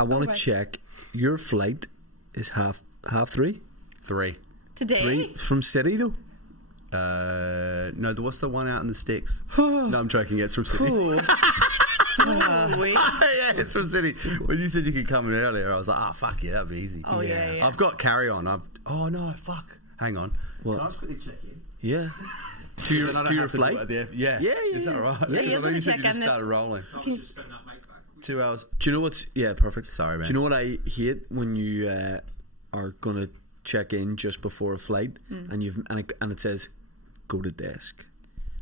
I want to check. Your flight is half 3? 3. Today? 3 from City though. No, what's the one out in the sticks? No, I'm joking. It's from Sydney. Wait. Yeah, it's from Sydney. When you said you could come in earlier, I was like, fuck yeah, that'd be easy. Oh, yeah. I've got carry-on. Oh, no, fuck. Hang on. What? Can I just quickly check in? Yeah. To your flight? Yeah. Is that right? Yeah, you're going to check you just in started rolling. Can you... 2 hours. Do you know what's... Yeah, perfect. Sorry, man. Do you know what I hate when you are going to check in just before a flight and it says, go to desk.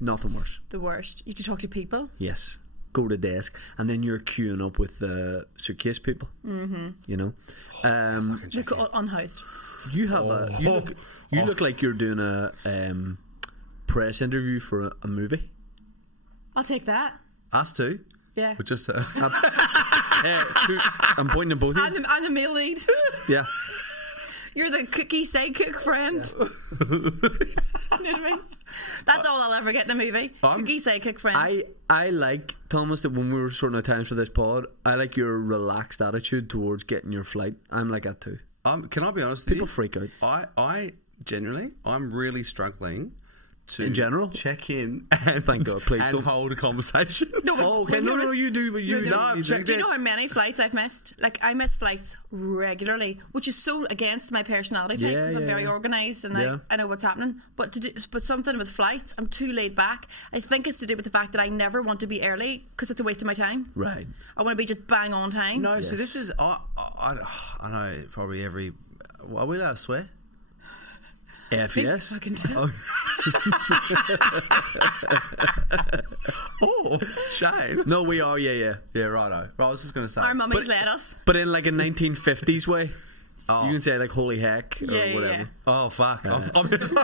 Nothing worse. The worst. You have to talk to people? Yes. Go to desk. And then you're queuing up with the suitcase people. Mm-hmm. You know? Unhoused. You have you look like you're doing a press interview for a movie. I'll take that. Us too? Yeah. We're just... I'm pointing to both of you. I'm the male lead. Yeah. You're the cookie sidekick friend. Yeah. You know what I mean? That's all I'll ever get in a movie. Cookie sidekick friend. I like, Thomas, that when we were sorting out times for this pod, I like your relaxed attitude towards getting your flight. I'm like that too. Can I be honest with you? People freak out. I genuinely, I'm really struggling to in general check in and thank God, please and don't hold a conversation. No, okay, no, you do, but you. Do you know how many flights I've missed? Like I miss flights regularly, which is so against my personality type because I'm very organised and I know what's happening. But something with flights, I'm too laid back. I think it's to do with the fact that I never want to be early because it's a waste of my time. Right. I want to be just bang on time. No, so this is I know probably every. Are we allowed to swear? FES. I can tell. Oh, shame. No, we are. Yeah, righto. Right, I was just going to say. Our mummies let us. But in like a 1950s way. You can say like holy heck or whatever. Yeah. Oh, fuck. I'm Thomas? No.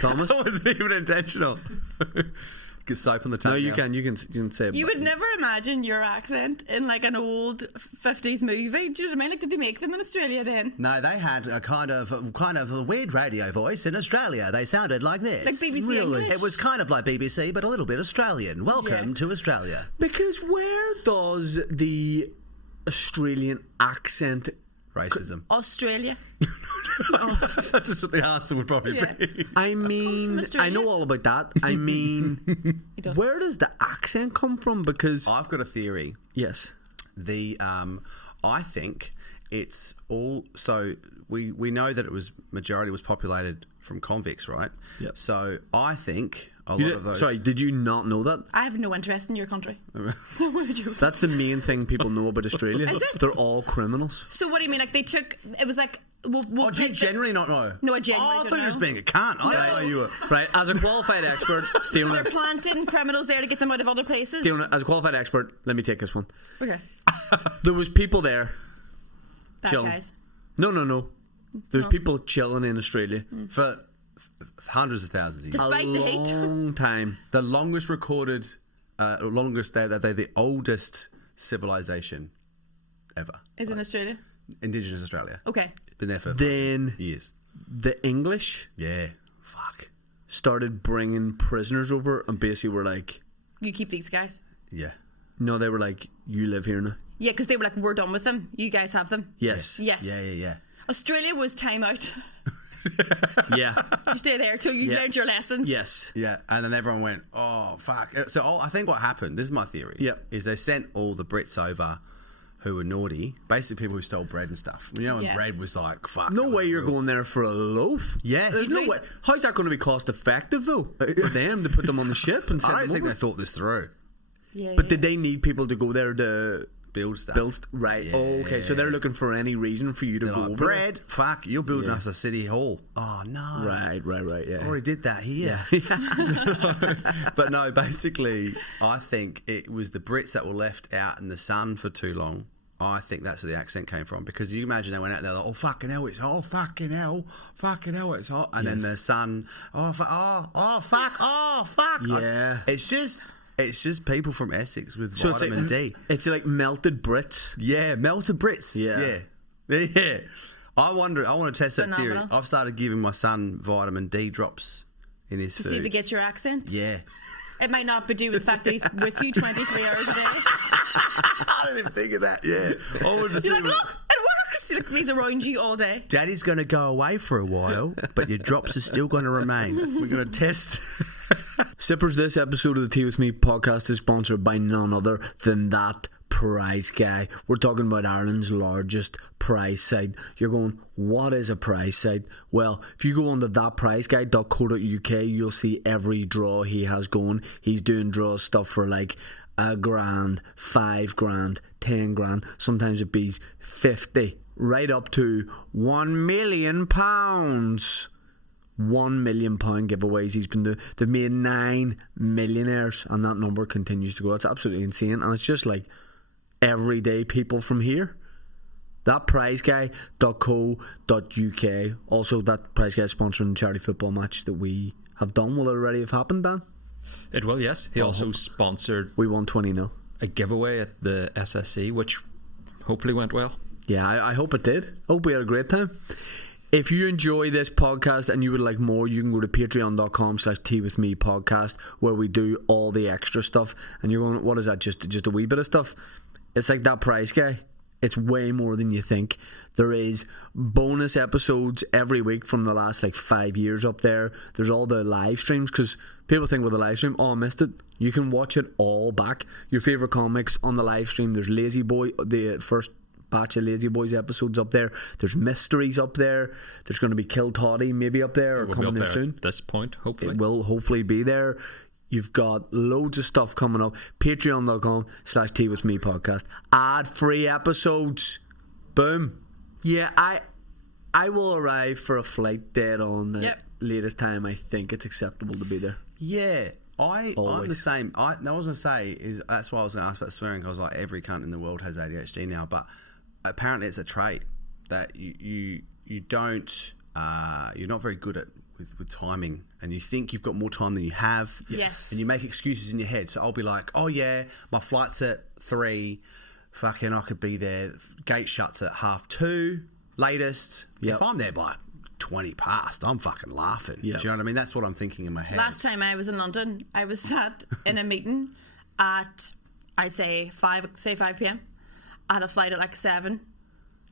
Thomas? That wasn't even intentional. Get soap on the tongue. No, you can say it. You would never imagine your accent in like an old 50s movie. Do you know what I mean? Like, did they make them in Australia then? No, they had a kind of a weird radio voice in Australia. They sounded like this. Like BBC English? It was kind of like BBC, but a little bit Australian. Welcome to Australia. Because where does the Australian accent... Racism. Australia. That's just what the answer would probably be. I mean, I know all about that. I mean, where does the accent come from? Because I've got a theory. Yes. I think it's all. So we know that it was majority was populated from convicts, right? Yep. So I think a lot of those. Sorry, did you not know that? I have no interest in your country. That's the main thing people know about Australia. Is it? They're all criminals. So what do you mean? Like they took? It was like. We'll do you generally not know? No, I genuinely I thought you were just being a cunt. I don't know you were. Right, as a qualified expert, so they're planting criminals there to get them out of other places. Diona, as a qualified expert, let me take this one. Okay. There was people there. Bad chilling. guys. No. There's people chilling in Australia for hundreds of thousands of years. Despite the heat. A long time. The longest recorded, they're the oldest civilization ever. Is in Australia? Indigenous Australia. Okay. Been there for years. The English started bringing prisoners over and basically were like, you keep these guys. Yeah. No, they were like, you live here now. Yeah, because they were like, we're done with them. You guys have them. Yes. Yeah. Australia was time out. Yeah. You stay there till you've learned your lessons. Yes. Yeah, and then everyone went, oh, fuck. So I think what happened, this is my theory, is they sent all the Brits over who were naughty, basically people who stole bread and stuff. You know, when bread was like, fuck. No way you're going there for a loaf. Yeah. There's no way. How's that going to be cost effective, though, for them to put them on the ship and send I don't them think over? they thought this through. Yeah. But did they need people to go there to build stuff? Right. Yeah. Oh, okay. So they're looking for any reason for you to go over bread? Fuck, you're building us a city hall. Oh, no. Right, yeah. I already did that here. But no, basically, I think it was the Brits that were left out in the sun for too long. I think that's where the accent came from, because you imagine they went out there like, oh fucking hell it's hot, fucking hell it's hot, and then the sun, oh fuck, yeah. It's just people from Essex with vitamin D. It's like melted Brits. Yeah, melted Brits. Yeah. I want to test that theory. I've started giving my son vitamin D drops in his food. To see if he gets your accent? Yeah. It might not be due to the fact that he's with you 23 hours a day. didn't even think of that. Yeah. I would have You're like, look, it works. He like, means around you all day. Daddy's going to go away for a while, but your drops are still going to remain. We're going to test. Sippers, this episode of the Tea With Me podcast is sponsored by none other than that prize guy. We're talking about Ireland's largest prize site. You're going, what is a prize site? Well, if you go on to thatprizeguy.co.uk, you'll see every draw he has going. He's doing draw stuff for like $1,000, $5,000, $10,000. Sometimes it be 50, right up to £1 million. £1 million giveaways he's been doing. They've made 9 millionaires, and that number continues to grow. It's absolutely insane, and it's just like everyday people from here. That prizeguy.co.uk. Also, that prize guy is sponsoring the charity football match that we have done. Will it already have happened, Dan? It will, yes. He also sponsored. We won 20-0. A giveaway at the SSC, which hopefully went well. Yeah, I hope it did. I hope we had a great time. If you enjoy this podcast and you would like more, you can go to patreon.com/teawithmepodcast, where we do all the extra stuff. And you're going, what is that? Just a wee bit of stuff? It's like that prize guy. It's way more than you think. There is bonus episodes every week from the last like 5 years up there. There's all the live streams, because people think with the live stream, oh, I missed it. You can watch it all back. Your favourite comics on the live stream. There's Lazy Boy, the first batch of Lazy Boys episodes up there. There's mysteries up there. There's going to be Kill Toddy maybe up there, or coming in soon. At this point, hopefully. It will hopefully be there. You've got loads of stuff coming up. Patreon.com/teawithmepodcast. Ad-free episodes. Boom. Yeah, I will arrive for a flight dead on the latest time I think it's acceptable to be there. Yeah. I'm the same. I was going to say, is that's why I was going to ask about swearing. I was like, every cunt in the world has ADHD now, but apparently it's a trait that you don't, you're not very good at with timing, and you think you've got more time than you have. Yes. And you make excuses in your head. So I'll be like, oh yeah, my flight's at 3, fucking I could be there, gate shuts at 2:30 latest. If I'm there by 20 past, I'm fucking laughing. Do you know what I mean? That's what I'm thinking in my head. Last time I was in London, I was sat in a meeting at, I'd say 5 p.m. I had a flight at like 7,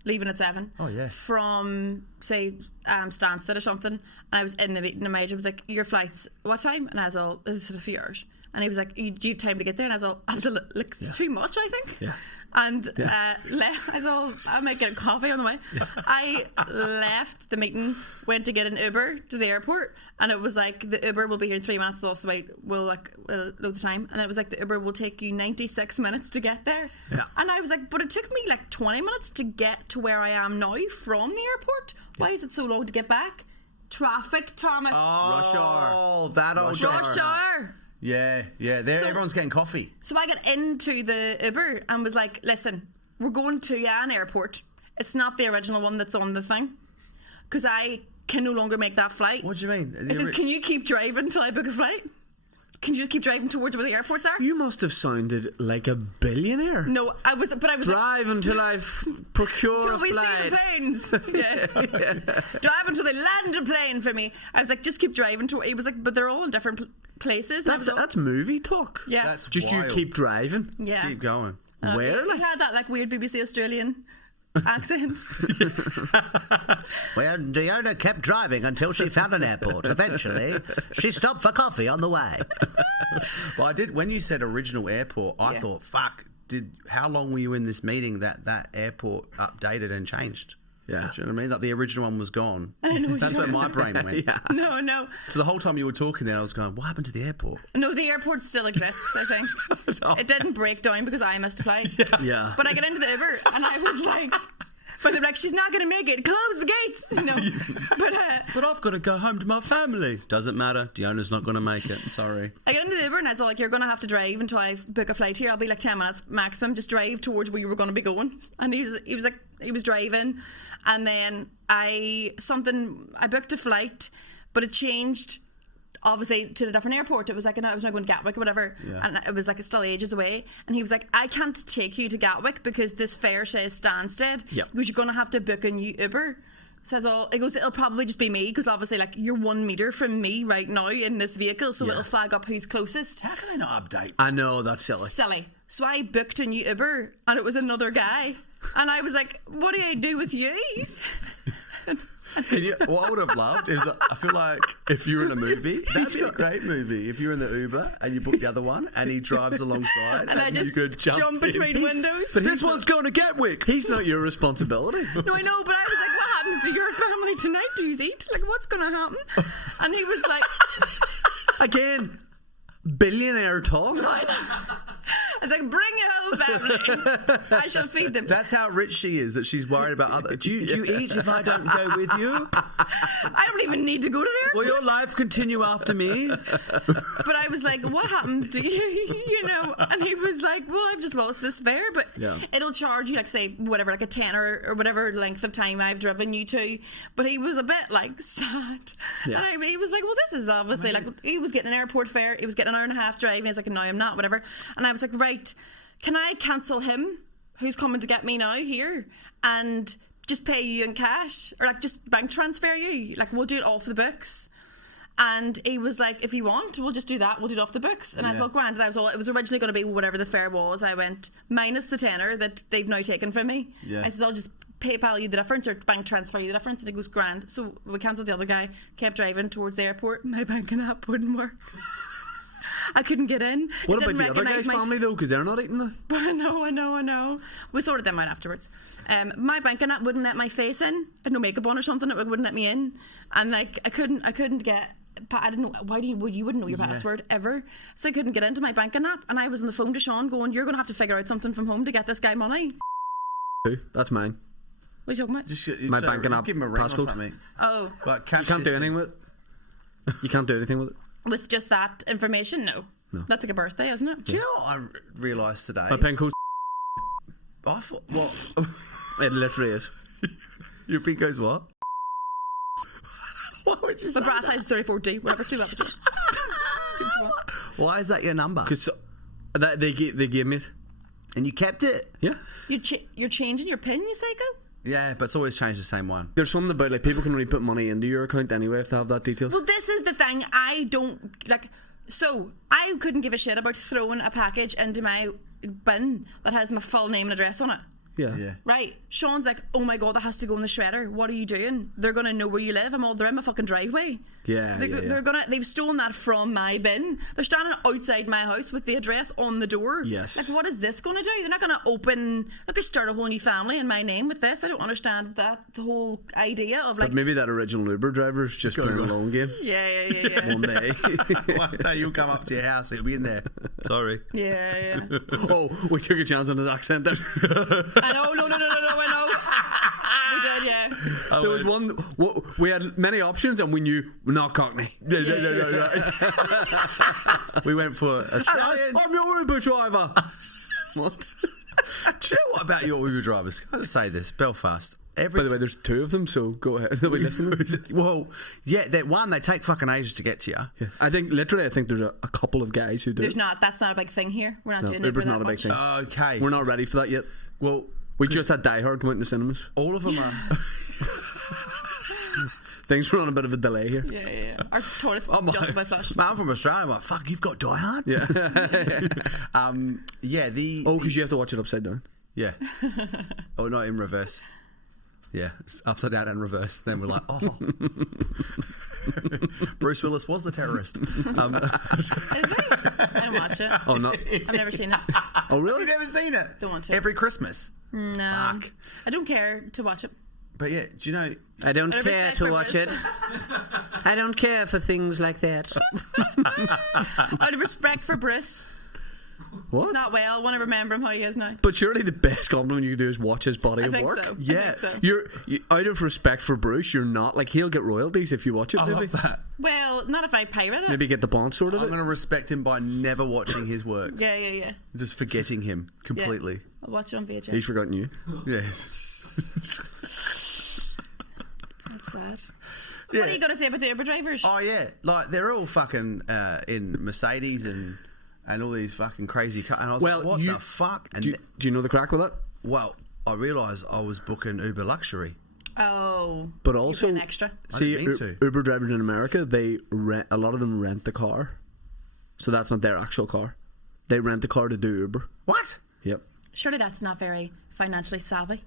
leaving at 7. Oh yeah. From say Stansted or something, and I was in the meeting, and my agent was like, "Your flight's what time?" And I was all, "This is in a few hours." And he was like, "Do you have time to get there?" And I was all, like, it's too much, I think. Yeah. And I was all, I might get a coffee on the way. I left the meeting, went to get an Uber to the airport, and it was like, the Uber will be here in 3 minutes, also wait, we'll like loads of time. And it was like, the Uber will take you 96 minutes to get there. Yeah. And I was like, but it took me like 20 minutes to get to where I am now from the airport. Why is it so long to get back? Traffic, Thomas. Rush hour. Oh, that old Rush hour. Yeah. Everyone's getting coffee. So I got into the Uber and was like, listen, we're going to an airport. It's not the original one that's on the thing, because I can no longer make that flight. What do you mean? It says, can you keep driving until I book a flight? Can you just keep driving towards where the airports are? You must have sounded like a billionaire. No, I was drive like, until I procure till a we flight. see the planes. Yeah. Drive until they land a plane for me. I was like, just keep driving to. He was like, but they're all in different places. That's movie talk. Yeah. That's just wild. You keep driving. Yeah. Keep going. Where? He had that like weird BBC Australian accent. Well, Diona kept driving until she found an airport. Eventually, she stopped for coffee on the way. Well, I did. When you said original airport, I thought, fuck. How long were you in this meeting that airport updated and changed? Yeah. Do you know what I mean? Like the original one was gone. I know. That's where my brain went. Yeah. No. So the whole time you were talking there, I was going, what happened to the airport? No, the airport still exists, I think. It didn't break down because I missed a flight. Yeah. But I got into the Uber and I was like, but they're like, she's not going to make it. Close the gates. You know. But I've got to go home to my family. Doesn't matter. Diona's not going to make it. Sorry. I got into the Uber and I was like, you're going to have to drive until I book a flight here. I'll be like 10 minutes maximum. Just drive towards where you were going to be going. And he was driving. And then I booked a flight, but it changed obviously to a different airport. It was like, I was not going to Gatwick or whatever. Yeah. And it was like, it's still ages away. And he was like, I can't take you to Gatwick because this fare says Stansted. Yep. Because you're going to have to book a new Uber. says, "Oh, it goes. It'll probably just be me because obviously, like, you're 1 meter from me right now in this vehicle, so it'll flag up who's closest." How can they not update? I know, that's silly. Silly. So I booked a new Uber, and it was another guy, and I was like, "What do I do with you?" What I would have loved is, I feel like if you were in a movie, that'd be a great movie. If you're in the Uber and you book the other one and he drives alongside And I just you could jump between windows. But this one's going to Gatwick. He's not your responsibility. No, I know, but I was like, "What happens to your family tonight? Do you eat? Like, what's going to happen?" And he was like, Again, billionaire talk. I was like, "Bring your whole family. I shall feed them." That's how rich she is, that she's worried about other. Do you eat if I don't go with you? I don't even need to go to there. Will your life continue after me? But I was like, "What happens to you?" You know? And he was like, "Well, I've just lost this fare, but it'll charge you, like, say, whatever, like a tenner or whatever length of time I've driven you to." But he was a bit, like, sad. Yeah. And he was like, "Well, this is obviously, like," he was getting an airport fare, he was getting an hour and a half drive, and he's like, "No, I'm not," whatever. And I was like, "Right, can I cancel him, who's coming to get me now here, and just pay you in cash, or like just bank transfer you? Like, we'll do it off the books." And he was like, "If you want, we'll just do that. We'll do it off the books." And I was all grand. And I was all, it was originally going to be whatever the fare was. I went minus the tenner that they've now taken from me. Yeah. I said, "I'll just PayPal you the difference or bank transfer you the difference." And it goes grand. So we cancelled the other guy, kept driving towards the airport. My banking app wouldn't work. I couldn't get in. What It about didn't the other recognise guy's my family, though? Because they're not eating the... I know. We sorted them out afterwards. My banking app wouldn't let my face in. I had no makeup on or something. It wouldn't let me in, and like I couldn't get. I didn't know why you wouldn't know your password ever. So I couldn't get into my banking app, and I was on the phone to Sean going, "You're going to have to figure out something from home to get this guy money." That's mine. What are you talking about? Just, My banking app give him a ring passcode. or something. Oh, Like, You can't do anything with it. You can't do anything with it. with just that information? No. That's like a birthday, isn't it? Do you know what I realised today? My pen code's... I thought, what? It literally is. Your pin goes what? Why would you say The brass that? size is 34D. Whatever. Do that. Do what you want. Why is that your number? Because they gave me it. And you kept it? Yeah. You're changing your pin, you psycho? Yeah, but it's always changed the same one. There's something about, like, people can only put money into your account anyway if they have that details. Well, this is the thing. I don't like. So I couldn't give a shit about throwing a package into my bin that has my full name and address on it. Yeah. Right. Sean's like, "Oh my god, that has to go in the shredder. What are you doing? They're gonna know where you live." They're in my fucking driveway. Yeah. They've stolen that from my bin. They're standing outside my house with the address on the door. Yes. Like, what is this gonna do? They're not gonna start a whole new family in my name with this. I don't understand that, the whole idea of, like, But maybe that original Uber driver's just playing a long game. yeah. One day. One day you'll come up to your house, he'll be in there. Sorry. Yeah. Oh, we took a chance on his accent there. I know, no, I know. We did, yeah. There was one. We had many options, and we knew not Cockney. No. We went for Australian. I'm your Uber driver. What? Do you know what about your Uber drivers? Can I just say this? Belfast. By the way, there's two of them, so go ahead. They'll be listening. Well, yeah, that one, they take fucking ages to get to you. Yeah. I think there's a couple of guys who do. That's not a big thing here. We're not doing Uber's it. not a big thing. Okay. We're not ready for that yet. Well, we just had Die Hard come out in the cinemas. all of them are. Things were on a bit of a delay here. Yeah. Our toilet's just about flush. Man, I'm from Australia. I'm like, fuck, you've got Die Hard? Yeah. Because you have to watch it upside down. Yeah. Oh, not in reverse. Yeah, it's upside down and reverse. Then we're like, oh. Bruce Willis was the terrorist. Is it? I don't watch it. Oh, no. I've never seen it. Oh, really? You've never seen it? Don't want to. Every Christmas. No. Fuck. I don't care to watch it. But yeah, do you know... I don't Out of care respect to for watch Bruce. it. I don't care for things like that. Out of respect for Bruce. What? He's not well. I want to remember him how he is now. But surely the best compliment you can do is watch his body I of think work. so. Yeah. I think so. You're out of respect for Bruce. You're not like he'll get royalties if you watch it. I Maybe love that. Well, not if I pirate it. maybe get the bond sorted. I'm going to respect him by never watching his work. Yeah. Just forgetting him completely. I'll watch it on VHS. He's forgotten you. Yes. That's sad. Yeah. What are you going to say about the Uber drivers? Oh, yeah. Like, they're all fucking in Mercedes and all these fucking crazy cars. And I was like, what the fuck? And Do you know the crack with it? well, I realised I was booking Uber Luxury. Oh. But you also, pay an extra. see, I didn't mean to. Uber drivers in America, a lot of them rent the car, so that's not their actual car. They rent the car to do Uber. What? Yep, Surely that's not very financially savvy.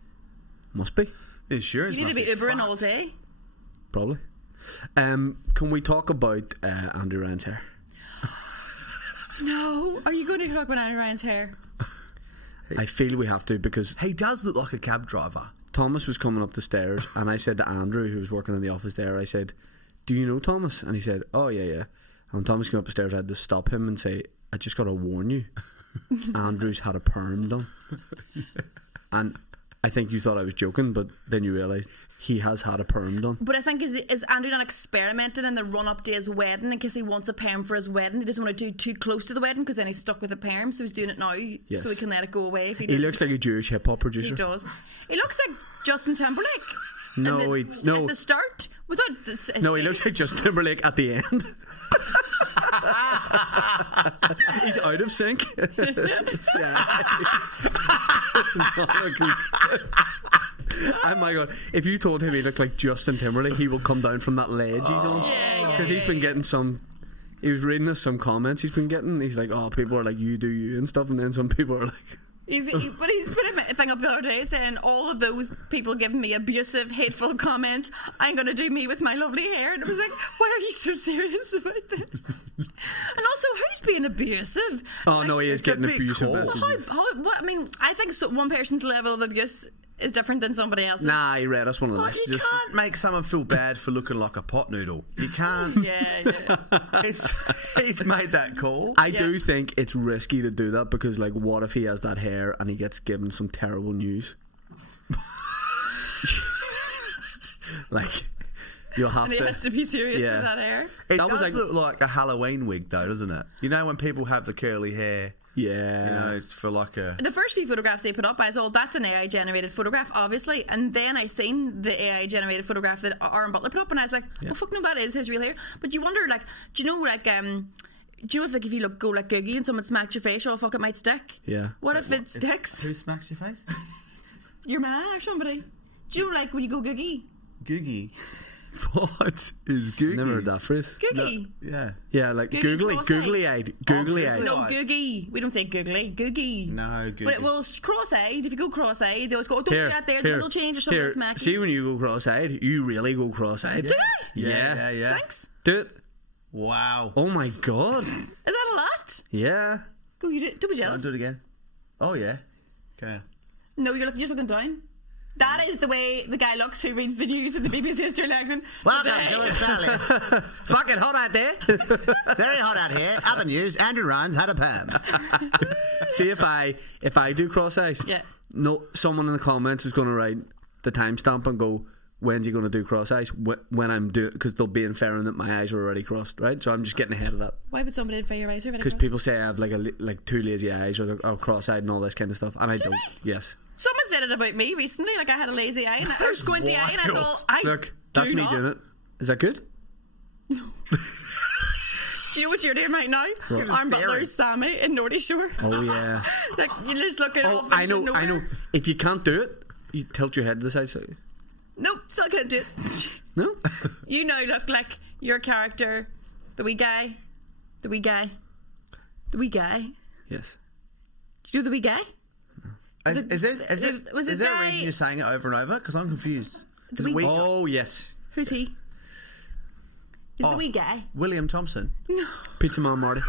must be. The insurance You need to must be Ubering fucked. all day. Probably. Can we talk about Andrew Ryan's hair? No. Are you going to talk about Andrew Ryan's hair? I feel we have to, because He does look like a cab driver. Thomas was coming up the stairs, and I said to Andrew, who was working in the office there, I said, "Do you know Thomas?" And he said, "Oh, yeah, yeah." And when Thomas came up the stairs, I had to stop him and say, "I just got to warn you, Andrew's had a perm done." And I think you thought I was joking, but then you realised he has had a perm done. But I think is Andrew not experimenting in the run up to his wedding in case he wants a perm for his wedding? He doesn't want to do too close to the wedding because then he's stuck with a perm, so he's doing it now so he can let it go away. If he looks like a Jewish hip hop producer. He does. He looks like Justin Timberlake. No, at the start without his no, he face. looks like Justin Timberlake at the end. He's out of sync. Oh my god! If you told him he looked like Justin Timberlake, he will come down from that ledge he's on. Because he's been getting some. He was reading us some comments he's been getting. He's like, "Oh, people are like, you do you and stuff," and then some people are like. But he's put a thing up the other day saying all of those people giving me abusive, hateful comments, I'm going to do me with my lovely hair. And I was like, why are you so serious about this? And also, who's being abusive? Oh no, he is getting abusive cold. messages. What? I mean, I think one person's level of abuse is different than somebody else's. Nah, he read us one of the You messages. can't make someone feel bad for looking like a pot noodle. You can't. Yeah. He's made that call. I do think it's risky to do that because, like, what if he has that hair and he gets given some terrible news? Like, you'll have And he to. has to be serious Yeah. with that hair. It That does was like- look like a Halloween wig, though, doesn't it? You know when people have the curly hair, Yeah. you know, for like a... The first few photographs they put up, I was all, that's an AI generated photograph, obviously. And then I seen the AI generated photograph that Aaron Butler put up, and I was like, oh fuck no, that is his real hair. But you wonder, like, do you know, like, do you know if, like, if you go like Googie and someone smacks your face, oh fuck, it might stick. Yeah. What if it sticks? Who smacks your face? Your man or somebody. Do you know, like, when you go Googie? Googie. What is Googie? Never heard that phrase. Googie. Yeah. Yeah, like Googly, googly-eyed. Googly-eyed. No, Right. Googie. We don't say googly. Googie. No, Googie. But well, cross-eyed. If you go cross-eyed, they always go, oh, don't do that there. The little change or something here. smack See, you. when you go cross-eyed, you really go cross-eyed. Do I? Yeah. Thanks. Do it. Wow. Oh my god. Is that a lot? Yeah. Go, you do. Don't be I'll jealous. do it again. Oh, yeah. Okay. No, you're just looking down. That is the way the guy looks who reads the news in the BBC Australia accent. Welcome to Australia. Fucking hot out there. Very hot out here. Other news, Andrew Ryan's had a perm. See, if I do cross-eyes, Yeah. no, someone in the comments is going to write the timestamp and go, when's he going to do cross-eyes? When I'm doing, because they'll be inferring that my eyes are already crossed, right? So I'm just getting ahead of that. Why would somebody infer your eyes? Because people say I have like two lazy eyes or cross-eyed and all this kind of stuff, and I don't. Yes. Someone said it about me recently. Like, I had a lazy eye or squinty eye, and I was all, I Look, that's do me not. doing it. Is that good? Do you know what you're doing right now? Arm Butler's Sammy in Nordy Shore. Oh yeah. Like, you're just looking Oh, off. I know. If you can't do it, you tilt your head to the side. So. Nope, still can't do it. No. You now look like your character, the wee guy. The wee guy. Yes. Do you know the wee guy? Is there a guy- reason you're saying it over and over? Because I'm confused. Is it we- weak? Oh yes. Who's he? He's the wee guy. William Thompson. Pizza Man Marty.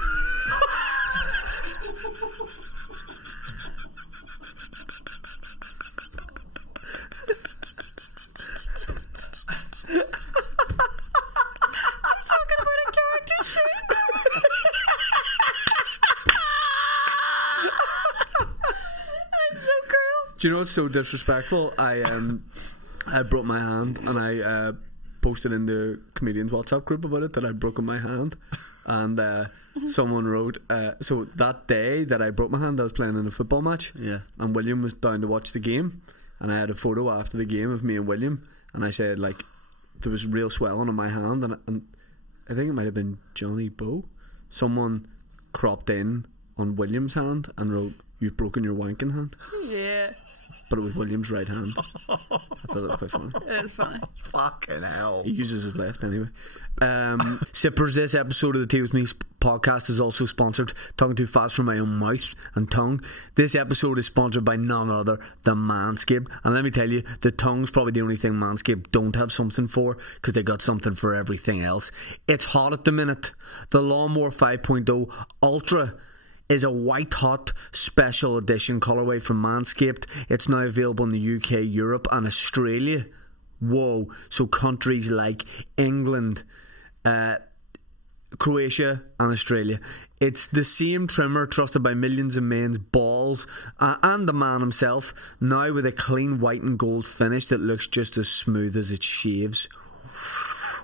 Talking about a character sheet. That's so cruel. Do you know what's so disrespectful? I broke my hand and I posted in the comedians WhatsApp group about it that I'd broken my hand, and someone wrote so that day that I broke my hand I was playing in a football match, and William was down to watch the game, and I had a photo after the game of me and William, and I said, like, there was real swelling on my hand, and I think it might have been Johnny Bow, someone cropped in on William's hand and wrote, "You've broken your wanking hand." Yeah. but it was William's right hand. I thought that was quite funny. It is funny. Fucking hell. He uses his left anyway. Sippers, this episode of the Tea With Me podcast is also sponsored, talking too fast for my own mouth and tongue. This episode is sponsored by none other than Manscaped. And let me tell you, the tongue's probably the only thing Manscaped don't have something for, because they got something for everything else. It's hot at the minute. The Lawnmower 5.0 Ultra is a white hot special edition colourway from Manscaped. It's now available in the UK, Europe and Australia. Whoa. So countries like England, Croatia and Australia. It's the same trimmer trusted by millions of men's balls and the man himself, now with a clean white and gold finish that looks just as smooth as it shaves.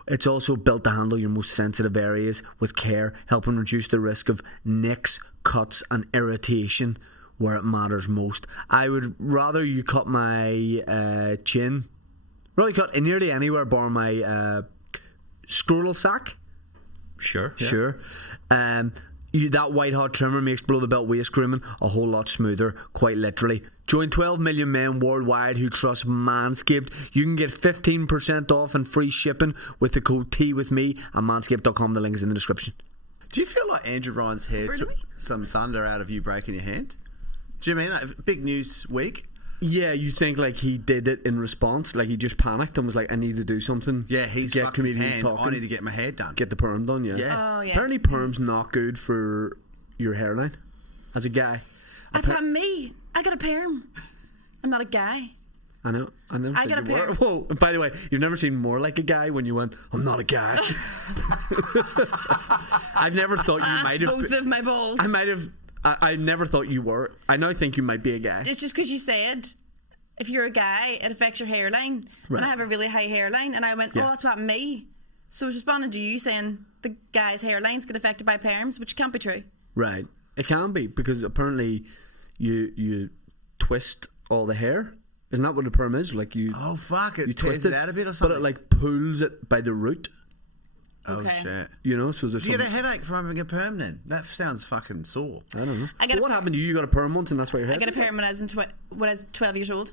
It's also built to handle your most sensitive areas with care, helping reduce the risk of nicks, cuts and irritation where it matters most. I would rather you cut my chin, really cut nearly anywhere bar my scrotal sack. Sure. That white hot trimmer makes below the belt waist grooming a whole lot smoother, quite literally. Join 12 million men worldwide who trust Manscaped. You can get 15% off and free shipping with the code TWITHME at manscaped.com. The link is in the description. Do you feel like Andrew Ryan's hair took some thunder out of you breaking your hand? Do you mean like big news week? Yeah, you think like he did it in response, like he just panicked and was like, I need to do something. Yeah, he's get fucked his comedians hand. talking. I need to get my hair done. Get the perm done, yeah. Yeah. Oh, yeah. Apparently perm's not good for your hairline as a guy. That's not me. I got a perm. I'm not a guy. I know. I never I said got you a were. perm. Whoa, by the way, you've never seen more like a guy when you went, I'm not a guy. I've never thought you Ask might have. both of my balls. I never thought you were. I now think you might be a guy. It's just because you said if you're a guy, it affects your hairline. Right. And I have a really high hairline. And I went, Yeah. oh, that's about me. So I was responding to you saying the guy's hairlines get affected by perms, which can't be true. Right. It can be, because apparently you twist all the hair. Isn't that what a perm is? Like you. Oh fuck! It you tears twist it out a bit or something. But it like pulls it by the root. Oh Okay. shit! You know, so there's You get a some. headache from having a perm then? That sounds fucking sore. I don't know. I get But a what perm- happened to you? You got a perm once, and that's why your I hair. got a perm when I was 12 years old.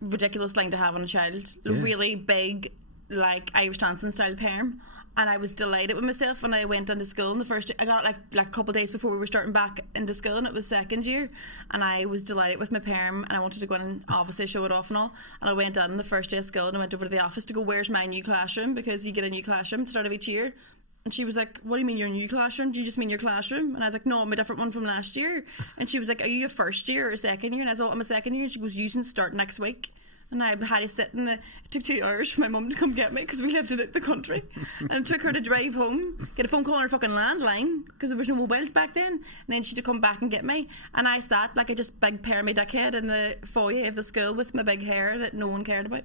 Ridiculous thing to have on a child. Yeah. Really big, like Irish dancing style perm. And I was delighted with myself when I went into school in the first year. I got it like a couple of days before we were starting back into school, and it was second year. And I was delighted with my perm, and I wanted to go in and obviously show it off and all. And I went in the first day of school, and I went over to the office to go, where's my new classroom? Because you get a new classroom at the start of each year. And she was like, what do you mean your new classroom? Do you just mean your classroom? And I was like, no, I'm a different one from last year. And she was like, are you a first year or a second year? And I was like, I'm a second year. And she goes, you can start next week. And I had to sit in it took 2 hours for my mum to come get me because we lived in the country. And it took her to drive home, get a phone call on her fucking landline because there was no mobiles back then. And then she had to come back and get me. And I sat like a just big permy dickhead in the foyer of the school with my big hair that no one cared about.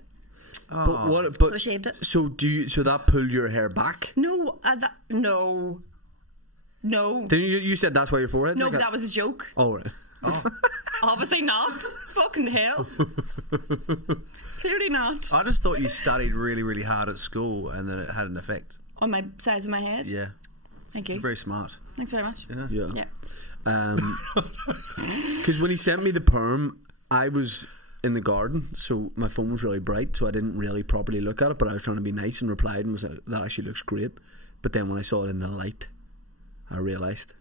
But what? So I But shaved it. so do you? So that pulled your hair back? No, no. Then you said that's why your forehead's No, like but that was a joke. Oh right. Obviously not. Fucking hell. Clearly not. I just thought you studied really, really hard at school and then it had an effect. On my size of my head. Yeah. Thank you. You're very smart. Thanks very much. Yeah. Yeah. Because when he sent me the perm, I was in the garden, so my phone was really bright, so I didn't really properly look at it, but I was trying to be nice and replied and was like, that actually looks great. But then when I saw it in the light, I realised.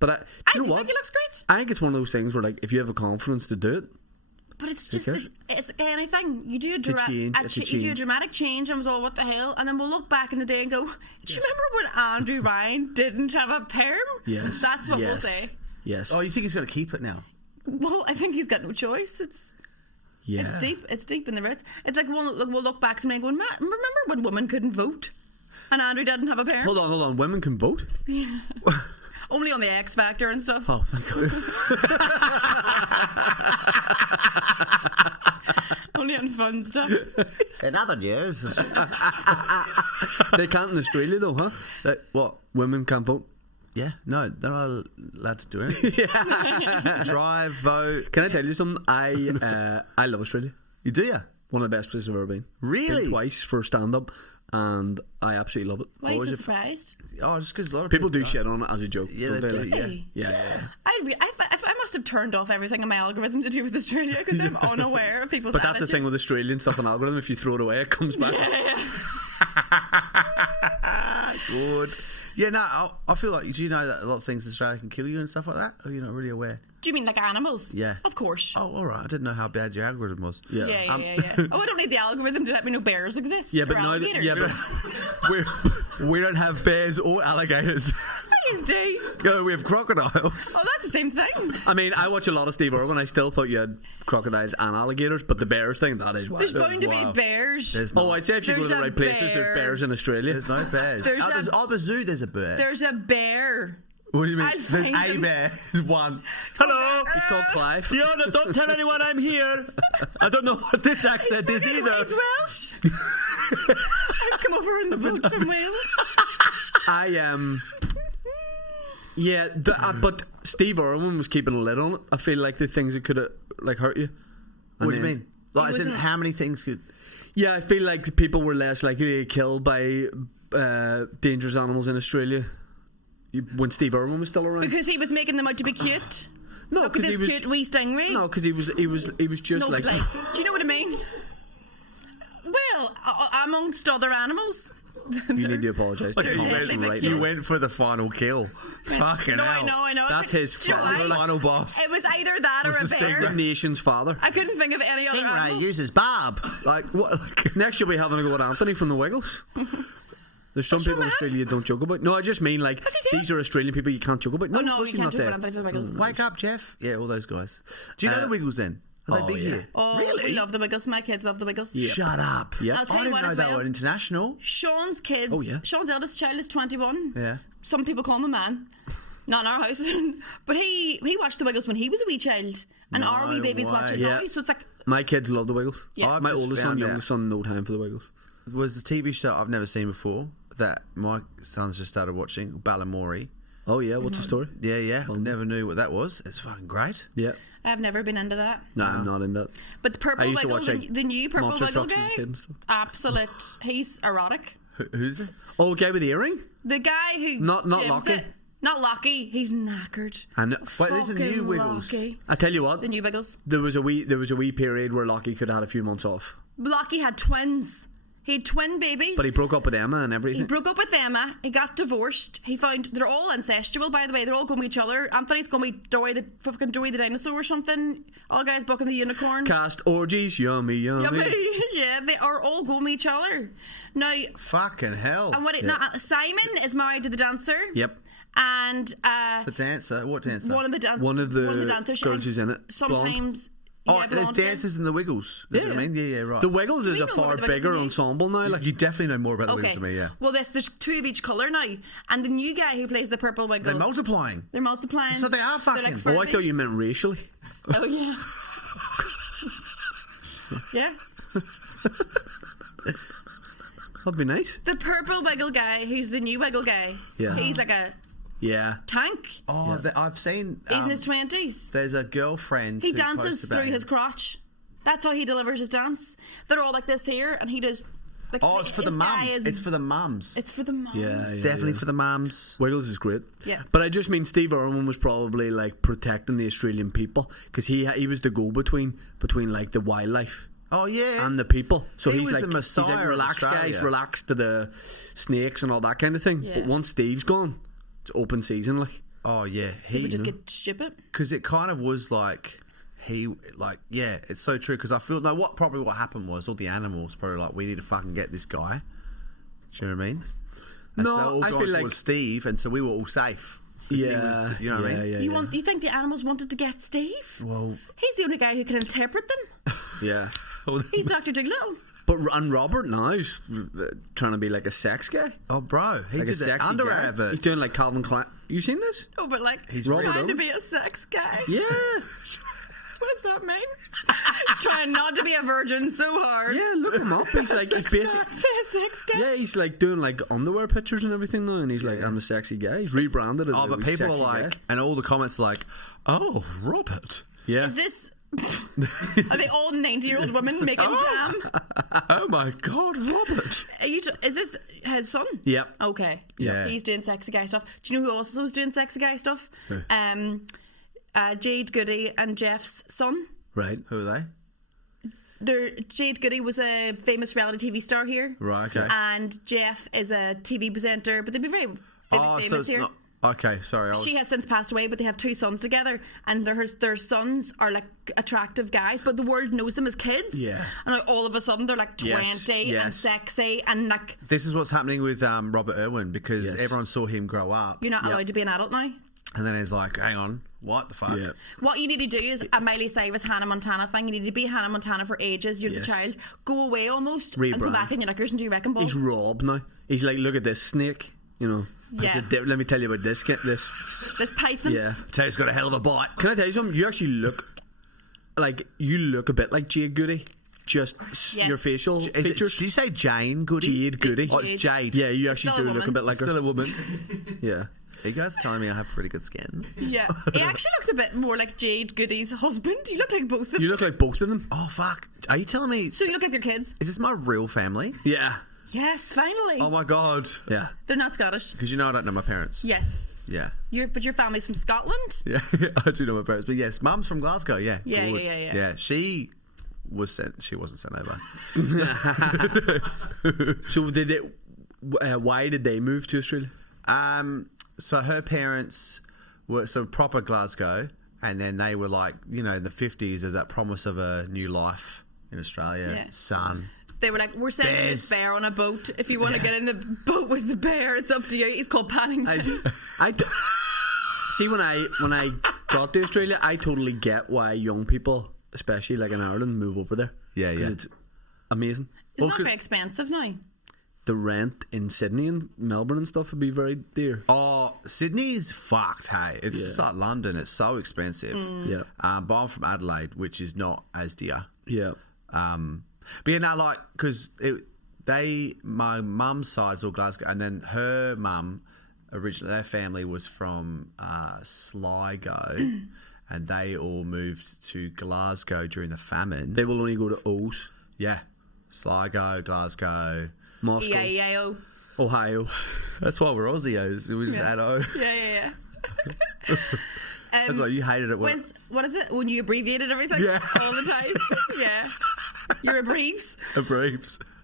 But do you know what? think it looks great. I think it's one of those things where, like, if you have the confidence to do it, But it's just, cares? it's anything. You do It's a change, it's a you do a change. dramatic change and was all, what the hell? And then we'll look back in the day and go, do you remember when Andrew Ryan didn't have a perm? yes. That's what we'll yes, say. Yes. Oh, you think he's got to keep it now? Well, I think he's got no choice. It's deep. It's deep in the roots. It's like we'll look back to me and go, Matt, remember when women couldn't vote? And Andrew didn't have a perm? Hold on. Women can vote? Only on the X Factor and stuff. Oh, thank God. Only on fun stuff. In other news, They can't in Australia, though, huh? What? Women can't vote. Yeah, no, they're not allowed to do anything. Drive, vote. Can I tell you something? I love Australia. You do ya? One of the best places I've ever been. Really? Been twice for stand-up. and I absolutely love it. Why are you so surprised? Oh, just because a lot of People do shit on it as a joke. Yeah, they do. Really? Yeah. I must have turned off everything in my algorithm to do with Australia because I'm unaware of people's But that's attitude. the thing with Australian stuff on algorithm. If you throw it away, it comes back. Good. Yeah, no, I feel like, do you know that a lot of things in Australia can kill you and stuff like that? Or you're not really aware? Do you mean like animals? Yeah. Of course. Oh, all right. I didn't know how bad your algorithm was. Yeah. Oh, I don't need the algorithm to let me know bears exist. Yeah, but or now, alligators. We don't have bears or alligators. You do. No, we have crocodiles. Oh, that's the same thing. I mean, I watch a lot of Steve Irwin. I still thought you had crocodiles and alligators, but the bears thing, that is wild. There's bound to be bears. There's not. Oh, I'd say if you go to There's the a right places, bear. there's bears in Australia. There's no bears. There's The zoo, there's a bear. There's a bear. What do you mean? I'll There's find a them. bear. There's one. Hello, he's called Clive. Diona, don't tell anyone I'm here. I don't know what this accent is either. It's Welsh. I've come over in the boat from Wales. Yeah, but Steve Irwin was keeping a lid on it. I feel like the things that could have like hurt you. What do you mean? Like, He as in wasn't- how many things could... Yeah, I feel like the people were less likely to get killed by dangerous animals in Australia when Steve Irwin was still around. Because he was making them out to be cute. No, Look at because this he was cute wee stingray. no, because he was just No, like. but do you know what I mean? Well, amongst other animals. You need to apologise. They're definitely right cute. You went for the final kill. Fucking No, hell. I know. That's his Do you know father, why? Final boss. It was either that or a Was the bear. the nation's father. I couldn't think of any other Stingray animal. uses barb. Like, what? Next you'll be having to go with Anthony from the Wiggles. There's some people in wrong with Australia you don't joke about. No, I just mean like Yes, he did. these are Australian people you can't joke about. No, Oh of no, course you he's can't not do it dead. on Anthony the Wiggles. Wake up, Jeff. Yeah, all those guys. Do you know the Wiggles then? Are they big yeah. here? Oh, Really? we love the Wiggles. My kids love the Wiggles. Yeah. Shut up. Yeah. I'll tell I you didn't what know as they well. were international. Sean's kids. Oh, yeah. Sean's eldest child is 21. Yeah. Some people call him a man. Not in our house. But he watched the Wiggles when he was a wee child. And No our wee babies watch it way. now. Yeah. So it's like, My kids love the Wiggles. Yeah. I've My just oldest son, found out- youngest son, no time for the Wiggles. Was the TV show I've never seen before that my son's just started watching, Balamori. Oh yeah, what's the story? Yeah. Never knew what that was. It's fucking great. Yeah. I've never been into that. No, I'm not in that. But the Purple I used to Wiggle, watch, like, the new Purple Monster Wiggle Trucks as a guy, kid and stuff. absolute, he's erotic. Who's it? Oh, guy with the earring? The guy who Not gyms Lockie. it. Not Lockie. He's knackered. And Wait, there's a new Fucking Wiggles. Lockie. I tell you what, The new Wiggles. there was a wee period where Lockie could have had a few months off, Lockie had twins. He had twin babies. but he broke up with Emma and He everything. broke up with Emma. He got divorced. He found they're all incestual, by the way. They're all going with each other. Anthony's going with Dory the dinosaur or something. All guys bucking the unicorn. Cast orgies, yummy. Yeah, they are all going with each other. Now, Fucking hell. and what? Simon is married to the dancer. Yep. And The dancer? What dancer? one of the dancers. girls who's in it. Sometimes. Oh, yeah, there's blonde hair. dancers in the Wiggles. That's what I mean? Yeah, right. The Wiggles is We a know far what the Wiggles bigger is. ensemble now. Like You definitely know more about the Okay. Wiggles than me, yeah. Well, there's two of each colour now, and the new guy who plays the purple wiggle. They're multiplying. They're multiplying. So they are They're fucking. oh, I thought Furbies. you meant racially. Oh yeah. Yeah. That'd be nice. The purple wiggle guy, who's the new wiggle guy. Yeah. He's like a Yeah. tank. Oh, I've seen. He's in his 20s. There's a girlfriend. He who dances posts about through him. his crotch. That's how he delivers his dance. They're all like this here, and he does. Like, Oh, it's for the his guy mums. is- It's for the mums. It's for the mums. Yeah. It's definitely for the mums. Wiggles is great. Yeah. But I just mean Steve Irwin was probably like protecting the Australian people because he was the go-between between like the wildlife Oh yeah. and the people. So He he's was like the messiah of relaxed guys, Australia. relaxed to the snakes and all that kind of thing. Yeah. But once Steve's gone, it's open season. Like Oh yeah. He He would just get stupid. because it kind of was like yeah, it's so true because I feel what happened was all the animals probably like we need to fucking get this guy. Do you know what I mean? And so No, they were all I going feel like- towards Steve, and so we were all safe. 'Cause he was, you know what I mean? Yeah, You think the animals wanted to get Steve? Well, He's the only guy who can interpret them. yeah. He's Dr. Dolittle. But and Robert now is trying to be like a sex guy, oh, bro, he like a did the sexy underwear guy. adverts. He's doing like Calvin Klein. You seen this? Oh, but like He's Robert trying to Owen. be a sex guy. Yeah. What does that mean? Trying not to be a virgin so hard. Yeah, look him up. He's like he's basically. Say a sex guy. Yeah, he's like doing like underwear pictures and everything now, and he's like, I'm a sexy guy. He's rebranded as Oh, a but wee people are sexy like, guy. and all the comments are like, oh, Robert. Yeah. Is this Are they all 90-year-old women making jam? Oh my God, Robert. Is this his son? Yep. Okay. Yeah. He's doing sexy guy stuff. Do you know who else was doing sexy guy stuff? Jade Goody and Jeff's son. Right. Who are they? Jade Goody was a famous reality TV star here. Right, okay. And Jeff is a TV presenter, but they'd be very famous so it's here. not... Okay, sorry. She has since passed away, but they have 2 sons together, and their sons are like attractive guys, but the world knows them as kids. Yeah. And like, all of a sudden they're like 20 Yes. and sexy, and like This is what's happening with Robert Irwin, because Yes. everyone saw him grow up. you're not allowed to be an adult now. And then he's like, hang on, what the fuck? Yeah. What you need to do is a Miley Cyrus Hannah Montana thing. You need to be Hannah Montana for ages. You're Yes. the child. Go away almost and Rebrand. come back in your knickers and do wrecking ball. He's Rob now. He's like, look at this snake. You know. Yeah. Let me tell you about this. This. This python. Yeah. Tate's got a hell of a bite. Can I tell you something? You actually look a bit like Jade Goody. Just Yes. your facial Is it, features. did you say Jane Goody? Jade Goody. Oh, it's Jade. Yeah, you actually still do a look a woman. bit like her. Still a woman. Yeah. Are you guys telling me I have pretty good skin? Yeah. He actually looks a bit more like Jade Goody's husband. You look like both of them. You look like both of them. Oh, fuck. Are you telling me... So you look like your kids. Is this my real family? Yeah. Yes, finally. Oh, my God. Yeah. They're not Scottish. Because you know I don't know my parents. Yes. Yeah. But your family's from Scotland? Yeah, I do know my parents. But yes, Mum's from Glasgow, yeah. Yeah, Good. yeah. Yeah, she wasn't sent over. So did it? Why did they move to Australia? So her parents were proper Glasgow, and then they were like, in the 50s, there's that promise of a new life in Australia, Yeah. sun. They were like, we're sending this bear on a boat. If you want to get in the boat with the bear, it's up to you. He's called Paddington. See, when I got to Australia, I totally get why young people, especially like in Ireland, move over there. Yeah, yeah. It's amazing. It's not very expensive now. The rent in Sydney and Melbourne and stuff would be very dear. Oh, Sydney's fucked, hey. It's just like London. It's so expensive. Yeah. But I'm from Adelaide, which is not as dear. Yeah. But yeah, no, like, because my mum's side's all Glasgow, and then her mum, originally, their family was from Sligo, and they all moved to Glasgow during the famine. They will only go to O's. Yeah. Sligo, Glasgow. Moscow. Yeah. Ohio. That's why we're Aussies. It was just add O. Yeah. That's why you hated it. What is it? When you abbreviated everything? Yeah. All the time? Yeah. You're abbreves?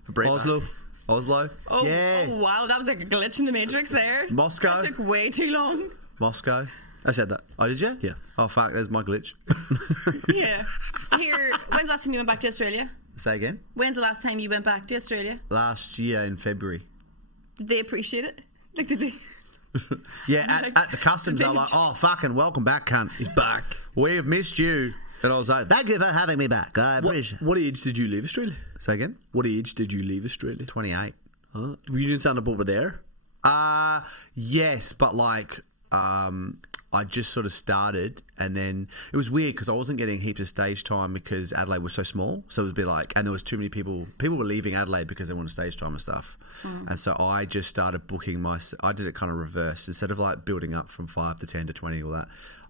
Oslo. Oh, Yeah. oh, wow. That was like a glitch in the Matrix there. Moscow. That took way too long. Moscow. I said that. Oh, did you? Yeah. Oh, fuck. There's my glitch. Yeah. When's the last time you went back to Australia? Say again? When's the last time you went back to Australia? Last year in February. Did they appreciate it? Like, did they? Yeah, at the customs, they're like, oh, fucking welcome back, cunt. He's back. We have missed you. And I was like, thank you for having me back. I appreciate it. What age did you leave Australia? Say again? What age did you leave Australia? 28. Huh? You didn't stand up over there? Yes, but like, I just sort of started, and then it was weird because I wasn't getting heaps of stage time because Adelaide was so small. So it would be like, and there was too many people were leaving Adelaide because they wanted stage time and stuff. And so I just started booking I did it kind of reverse. Instead of like building up from 5 to 10 to 20, all that,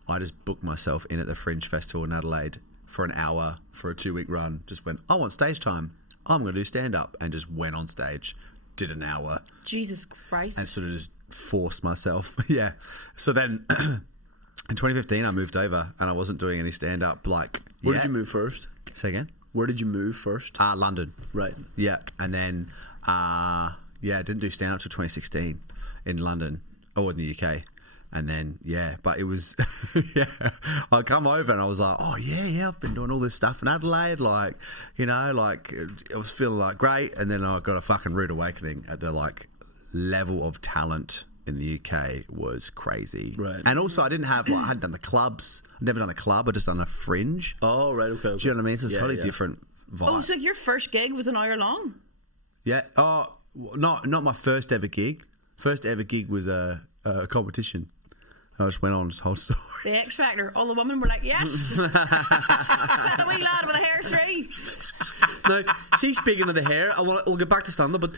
I just booked myself in at the Fringe Festival in Adelaide for an hour for a 2-week run. Just went, I want stage time. I'm going to do stand up, and just went on stage, did an hour. Jesus Christ. And sort of just forced myself. Yeah. So then in 2015, I moved over, and I wasn't doing any stand up. Like, Where did you move first? Say again? Where did you move first? London. Right. Yeah. And then, I didn't do stand up till 2016 in London, or in the UK. And then, but it was, I come over and I was like, oh, yeah, I've been doing all this stuff in Adelaide. Like, I was feeling like great. And then I got a fucking rude awakening at the like level of talent in the UK was crazy. Right. And also I hadn't done the clubs. I'd never done a club. I just done a Fringe. Oh, right, okay. Do you know what I mean? So it's Yeah, totally yeah. different vibe. Oh, so your first gig was an hour long? Yeah. Oh, not my first ever gig. First ever gig was a competition. I just went on this whole story. The X Factor. All the women were like, yes. That wee lad with a hair tree. Now, see, speaking of the hair, we'll get back to stand-up, but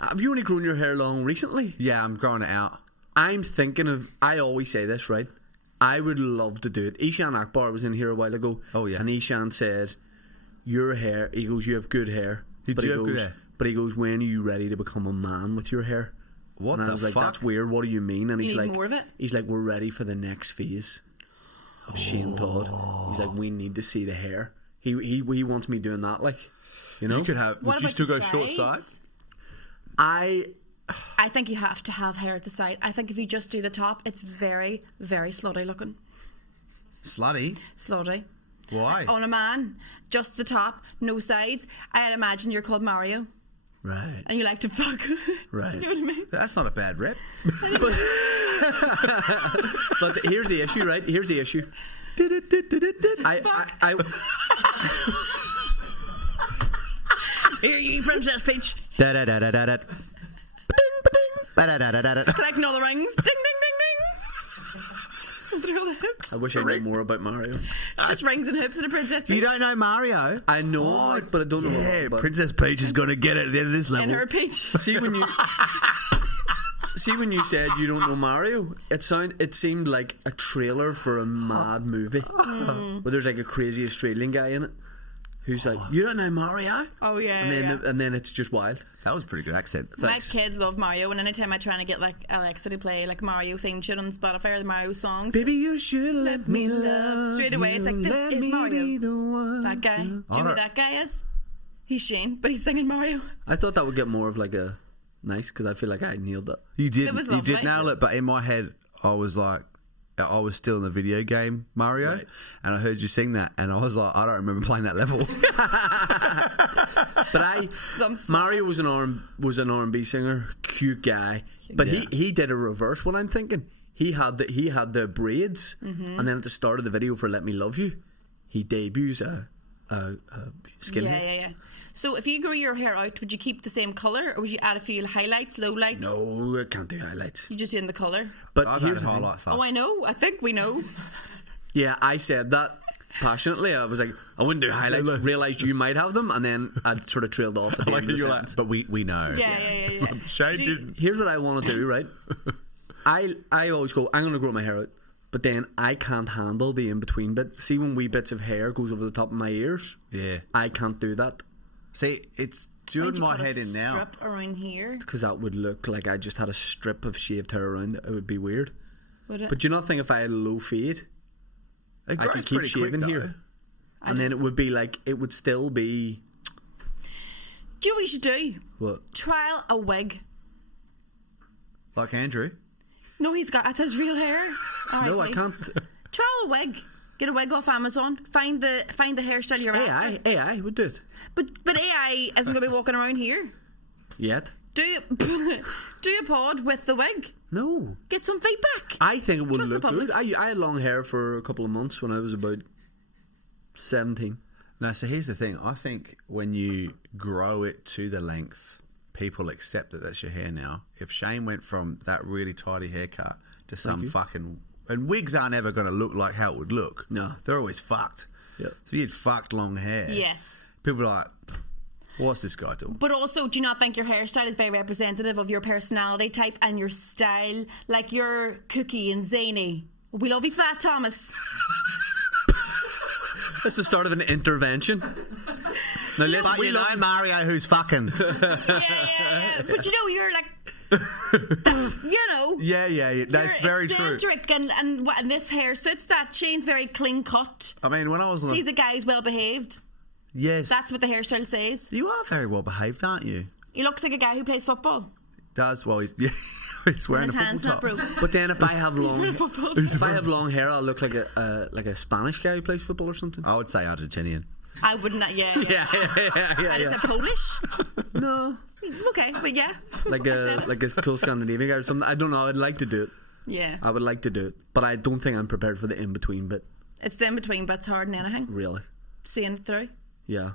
have you only grown your hair long recently? Yeah, I'm growing it out. I'm thinking of, I always say this, right? I would love to do it. Ishan Akbar was in here a while ago. Oh, yeah. And Ishan said, your hair, he goes, you have good hair. You do have good hair. But he goes, when are you ready to become a man with your hair? What and the I was like, fuck? that's weird. What do you mean? And he's need like, more of it? he's like, we're ready for the next phase of Shane Todd. He's like, we need to see the hair. He wants me doing that, like, you know. You could have. What Would you about still the go short side? sides? I think you have to have hair at the side. I think if you just do the top, it's very, very slutty looking. Slutty. Slutty. Why? On a man, just the top, no sides. I'd imagine you're called Mario right. and you like to fuck. Right. Do you know what I mean? That's not a bad rep. But here's the issue, right? Here's the issue. I Here you Princess Peach. Da da da da da da. Collecting all the rings. Ding, ding, ding, ding. Through the hoops. I wish I knew more about Mario. Just rings and hoops and a Princess Peach. You don't know Mario? I know it, but I don't know what. Yeah, But Princess Peach is going to get it at the end of this level. And her Peach. see when you said you don't know Mario, it seemed like a trailer for a mad movie where there's like a crazy Australian guy in it who's like, you don't know Mario? Oh, yeah, And then yeah. and then it's just wild. That was a pretty good accent. My kids love Mario, and anytime I try to get like Alexa to play like Mario theme tune on Spotify or the Mario songs, Baby, you should let me love straight away it's like, you. this Let is me Mario. be the one that guy. Do you know who Alright. that guy is? He's Shane, but he's singing Mario. I thought that would get more of like a nice, because I feel like I nailed that. You did. It was You did lovely. nail it, but in my head, I was like, I was still in the video game Mario, Right. and I heard you sing that, and I was like, I don't remember playing that level. But Some Mario was an R&B singer, cute guy, but Yeah. he did a reverse. What I'm thinking, he had the braids, and then at the start of the video for "Let Me Love You," he debuts a skinhead. Yeah. So if you grew your hair out, would you keep the same colour, or would you add a few highlights, lowlights? No, I can't do highlights. You just doing the colour. But I've here's had the thing. highlights. Oh, I know. I think we know. Yeah, I said that passionately. I was like, I wouldn't do highlights. Realised you might have them, and then I sort of trailed off at the end of the sentence. but we know. Yeah. Shane Do you- didn't. Here's what I want to do, right? I always go, I'm going to grow my hair out, but then I can't handle the in-between bit. See when wee bits of hair goes over the top of my ears? Yeah. I can't do that, See, it's Why'd doing you my put a head in now. strip around here. because that would look like I just had a strip of shaved hair around it. It would be weird. Would it? But do you not think if I had a low fade, It I grows could keep pretty quick, shaving though. here? And then it would be like, it would still be, Do you know what you should do? what? Trial a wig. Like Andrew. No, that's his real hair. No, I R.I.P. can't. Trial a wig. Get a wig off Amazon. Find the hairstyle you're after. AI would do it. But AI isn't going to be walking around here. Yet? Do a pod with the wig. No. Get some feedback. I think it would Trust the look public. good. I had long hair for a couple of months when I was about 17. No, so here's the thing. I think when you grow it to the length, people accept that that's your hair now. If Shane went from that really tidy haircut to some fucking... And wigs aren't ever going to look like how it would look. No. They're always fucked. Yeah. So you had fucked long hair. Yes. People are like, what's this guy doing? But also, do you not think your hairstyle is very representative of your personality type and your style? Like you're kooky and zany. We love you for that, Thomas. That's the start of an intervention. Now, listen, But you know Mario who's fucking. Yeah. But you know, you're like, you know. Yeah. That's very true. eccentric and this hair suits that. Shane's very clean cut. I mean, when I was... He's a guy who's well behaved. Yes. That's what the hairstyle says. You are very well behaved, aren't you? He looks like a guy who plays football. Does, well, he's... Yeah, he's wearing His a hand's football not top. broke. But then if I have He's long, wearing a football. if I have long hair, I'll look like a Spanish guy who plays football or something. I would say Argentinian. I wouldn't. Yeah. Yeah. Is it Polish? No, Okay, but yeah. like a cool Scandinavian guy or something. I don't know. I'd like to do it. Yeah. I would like to do it, but I don't think I'm prepared for the in between bit. It's the in between bit's hard than anything. Really, Seeing it through. yeah.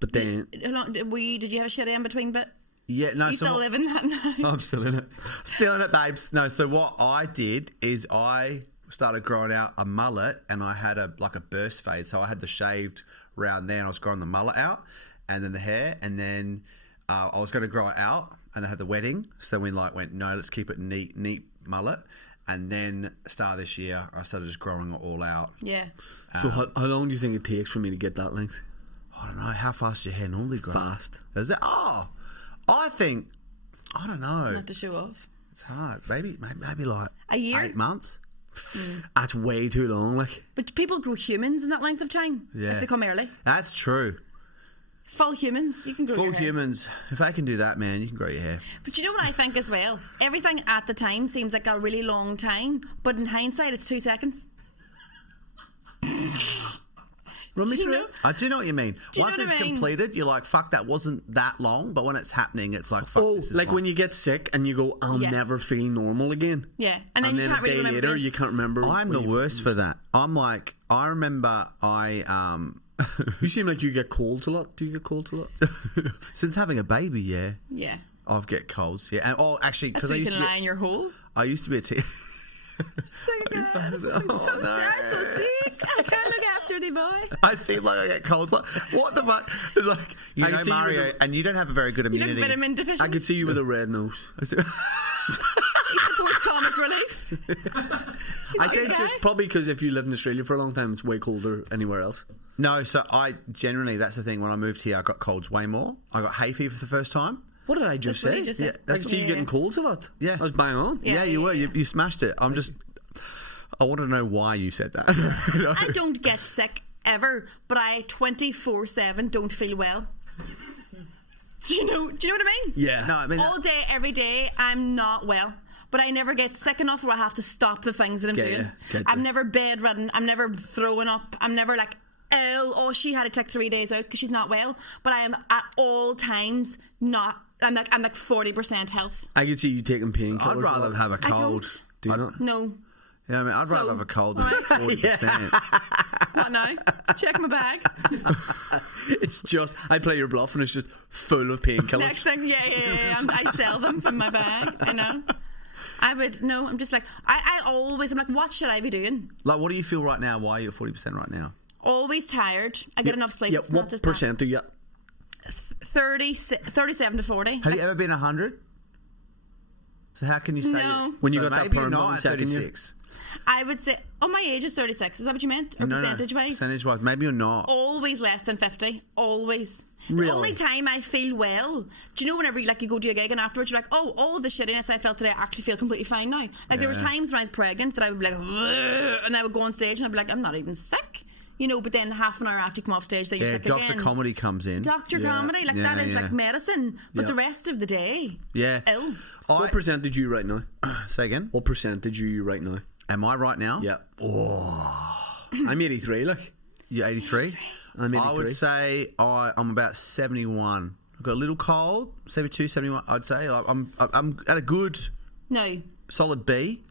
But then How long did you have a shitty in between bit? Yeah, no. You so still what- live in that now? I'm still in it. Still in it, babes. No, so what I did is I started growing out a mullet and I had a burst fade. So I had the shaved round there and I was growing the mullet out and then the hair and then I was going to grow it out and I had the wedding. So then we went, no, let's keep it neat mullet. And then start of this year, I started just growing it all out. Yeah. So how long do you think it takes for me to get that length? I don't know. How fast does your hair normally grow? Fast. Is it? Oh, I think, I don't know. Not to show off. It's hard. Maybe like A year? 8 months. That's way too long. Like, But people grow humans in that length of time. Yeah. If they come early. That's true. Full humans, you can grow Full your hair. humans. If I can do that, man, you can grow your hair. But you know what I think as well? Everything at the time seems like a really long time, but in hindsight, it's 2 seconds. run me Do you through know? it. I do know what you mean. Do you Once know it's what I mean? completed, you're like, fuck, that wasn't that long. But when it's happening, it's like, fuck, Oh, this is like long. when you get sick and you go, I'll Yes. never feel normal again. Yeah, and then you then can't a really day remember. later, dates. you can't remember. I'm when the you- worst for that. I'm like, I remember You seem like you get colds a lot. Do you get colds a lot? since having a baby, yeah, Yeah, I get colds. Yeah, and actually, that's because so I you used can to lie be, in your hole. I used to be a teen. I'm so sick. I can't look after the boy. I seem like I get colds. Like, what the fuck? It's like, you I can know, see you with Mario, and you don't have a very good You look immunity. vitamin deficient. I could see you with a red nose. He supports comic relief. I think okay? just probably because if you live in Australia for a long time, it's way colder anywhere else. No, so I generally, that's the thing. When I moved here, I got colds way more. I got hay fever for the first time. What did I just That's what say? he just Yeah, said. I can see you getting colds a lot. Yeah. I was bang on. Yeah, Yeah, you were. yeah. You smashed it. I'm just. I want to know why you said that. I don't get sick ever, but I 24/7 don't feel well. Do you know what I mean? Yeah. No, I mean, All day, every day, I'm not well. But I never get sick enough where I have to stop the things that I'm Get ya, doing. get I'm ya. never bedridden. I'm never throwing up. I'm never like, oh, she had to take 3 days out because she's not well. But I am at all times not. I'm like 40% health. I could see you taking painkillers. I'd rather have a I cold. don't. Do you I'd- not? No. Yeah, I mean, I'd rather So, have a cold than 40%. What now? Check my bag. It's just I play your bluff and it's just full of painkillers. Next thing, yeah. I sell them from my bag. I know. I'm just like, I'm like, what should I be doing? Like, what do you feel right now? Why are you at 40% right now? Always tired. I get enough sleep. Yeah, It's not what just percent are you at? that. 37 to 40. Have you ever been 100? So how can you say No. When you so got that maybe perm you're done not at second year? 36? I would say, my age is 36. Is that what you meant? Or percentage-wise? Percentage-wise, maybe you're not. Always less than 50. Always. Really? The only time I feel well, do you know whenever you go to a gig and afterwards you're like, oh, all the shittiness I felt today, I actually feel completely fine now. Like there was Yeah. times when I was pregnant that I would be like, "Ugh," and I would go on stage and I'd be like, I'm not even sick. You know, but then half an hour after you come off stage, then you're Yeah, sick Dr. again. Comedy comes in. Doctor Yeah. comedy, like Yeah, that is yeah. like medicine. But Yeah. the rest of the day, Yeah. ill. What percentage are you right now? Say again? What percentage are you right now? Am I right now? Yeah. Oh. I'm 83, like. You're 83? I'm 83. I would say I'm about 71. I've got a little cold, 72, 71, I'd say. I'm at a good, No, solid B.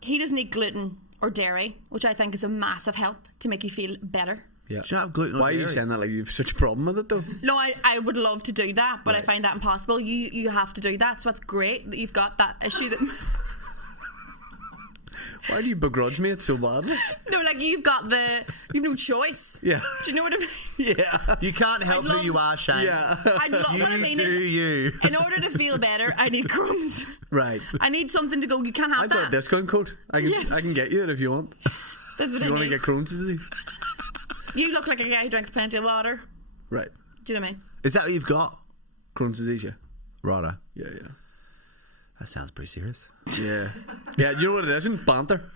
he doesn't eat gluten or dairy, which I think is a massive help to make you feel better. Yeah. Do you not have gluten or Why are you dairy? saying that like you have such a problem with it though? No, I would love to do that, but I Right. find that impossible. You have to do that, so that's great that you've got that issue. That Why do you begrudge me it so badly? no, like you've no choice. Yeah. Do you know what I mean? Yeah. You can't help I'd love- who you are, Shane. Yeah. I love what I mean do is, you. in order to feel better, I need crumbs. Right. I need something to go. You can't have I've got a that. discount code. I Yes. can get you it if you want. That's what If I you want mean. to get Crohn's disease. You look like a guy who drinks plenty of water. Right. Do you know what I mean? Is that what you've got? Crohn's disease, yeah. Righto. Yeah. That sounds pretty serious. Yeah. Yeah, you know what it isn't? Banter.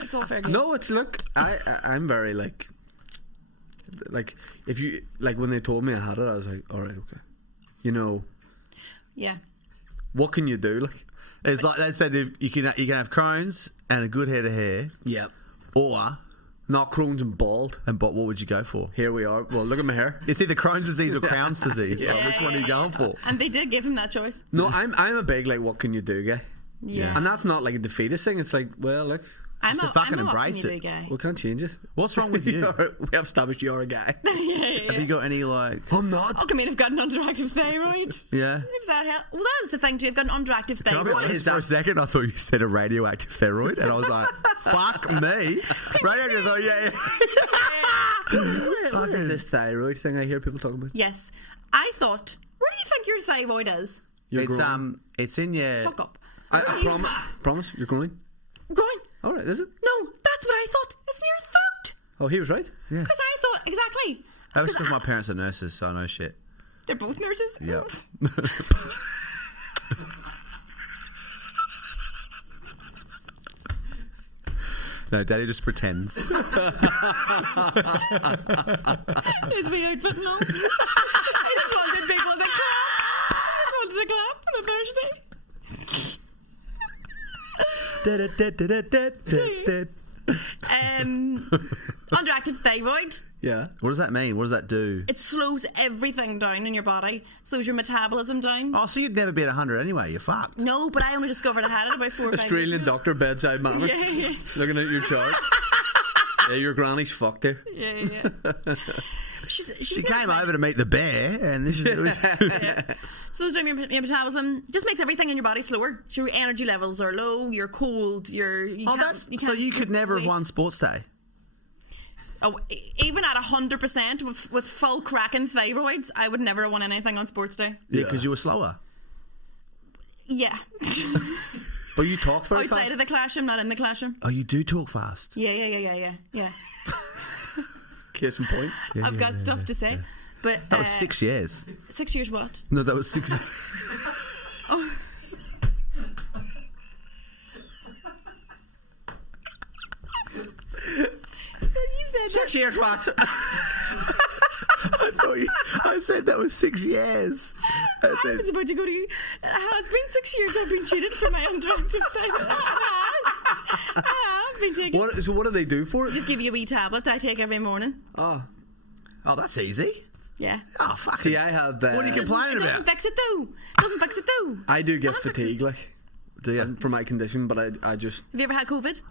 It's all fair game. No, it's look, I'm very like if you like when they told me I had it, I was like, all right, okay. You know, Yeah. what can you do? Like, It's like they said, if you can have Crohn's and a good head of hair, yeah, or not Crohn's and bald. but what would you go for? Here we are. Well, look at my hair. It's either Crohn's disease or Crown's disease. Like, which one are you going for? And they did give him that choice. No, I'm a big like, what can you do guy, Yeah. and that's not like a defeatist thing. It's like, well, look, I'm Just not. to fucking I'm not embrace what can you it. do, guy. we can't change it. What's wrong with you? We have established you're a guy. Have you got any like? I'm not. Oh, come in, I've got an underactive thyroid. Yeah. If that helps. Well, that is the thing too. I've got an underactive Can I be thyroid. honest? For a second, I thought you said a radioactive thyroid, and I was like, "Fuck me!" Radioactive thyroid, yeah. What is this thyroid thing I hear people talking about? Yes. I thought, where do you think your thyroid is? You're growing. It's in your. Fuck up. I promise. You're growing. Groin. All right, is it? No, that's what I thought. It's near your throat. Oh, he was right. Yeah. Because I thought exactly. That was because my parents are nurses, so I know shit. They're both nurses. Yeah. No, Daddy just pretends. There's my outfit and all. I just wanted people to clap. I just wanted to clap on a Thursday. Underactive thyroid. Yeah. What does that mean? What does that do? It slows everything down in your body. Slows your metabolism down. Oh, so you'd never be at 100 anyway. You're fucked. No, but I only discovered I had it about 4 or 5 Australian years ago. doctor bedside manner. Yeah. Looking at your chart. Yeah, your granny's fucked there. Yeah. She came over to meet the bear, and this is. Slows down your metabolism. Just makes everything in your body slower. So your energy levels are low. You're cold. So you could never have won sports day. Oh, even at 100% with full cracking thyroids, I would never have won anything on sports day. Yeah, because you were slower. Yeah. But you talk very Outside fast. of the classroom, not in the classroom. Oh, you do talk fast. Yeah. Case in point. I've got stuff to say. But That was 6 years. 6 years what? No, that was 6 years. Oh. You said 6 years what? I said that was 6 years. I was about to go to. It has been 6 years I've been treated for my underactive thyroid. I have been taking. So what do they do for it? Just give you a wee tablet that I take every morning. Oh, That's easy. Yeah. Oh, fuck. see, I have. What are you complaining It doesn't about? fix it though. It doesn't fix it though. I do get That fixes- fatigue, like, Do you? for my condition, but I just Have you ever had COVID?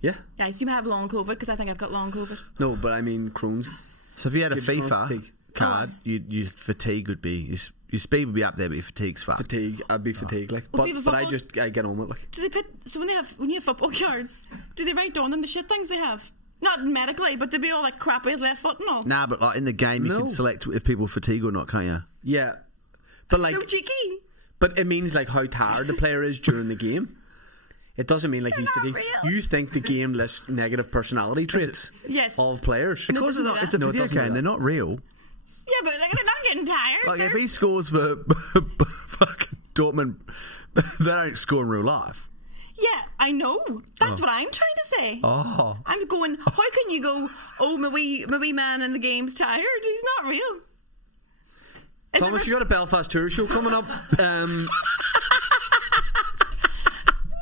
yeah. Yeah, you have long COVID because I think I've got long COVID. No, but I mean Crohn's. So if you had a Gives you FIFA fatigue. card, your fatigue would be your speed would be up there, but your fatigue's fucked. Fatigue. I'd be fatigued, like, Well, if you have a but I football- I get on with it, like. Do they put so when you have football cards? Do they write down them the shit things they have? Not medically, but they be all like crap with his left foot and all. Nah, but like in the game, you No. can select if people fatigue or not, can't you? Yeah, but like, So cheeky. but it means like how tired the player is during the game. It doesn't mean like he's not fatigued. real. You think the game lists negative personality traits Yes. of players. No, it Because doesn't do it's a that. No, it video doesn't do game. that. They're not real. Yeah, but like they're not getting tired. Like if They're- he scores for fucking Dortmund, they don't score in real life. Yeah, I know. That's what I'm trying to say. Oh, I'm going. How can you go? Oh, my wee man in the game's tired. He's not real. Is it Thomas, you got a Belfast tour show coming up.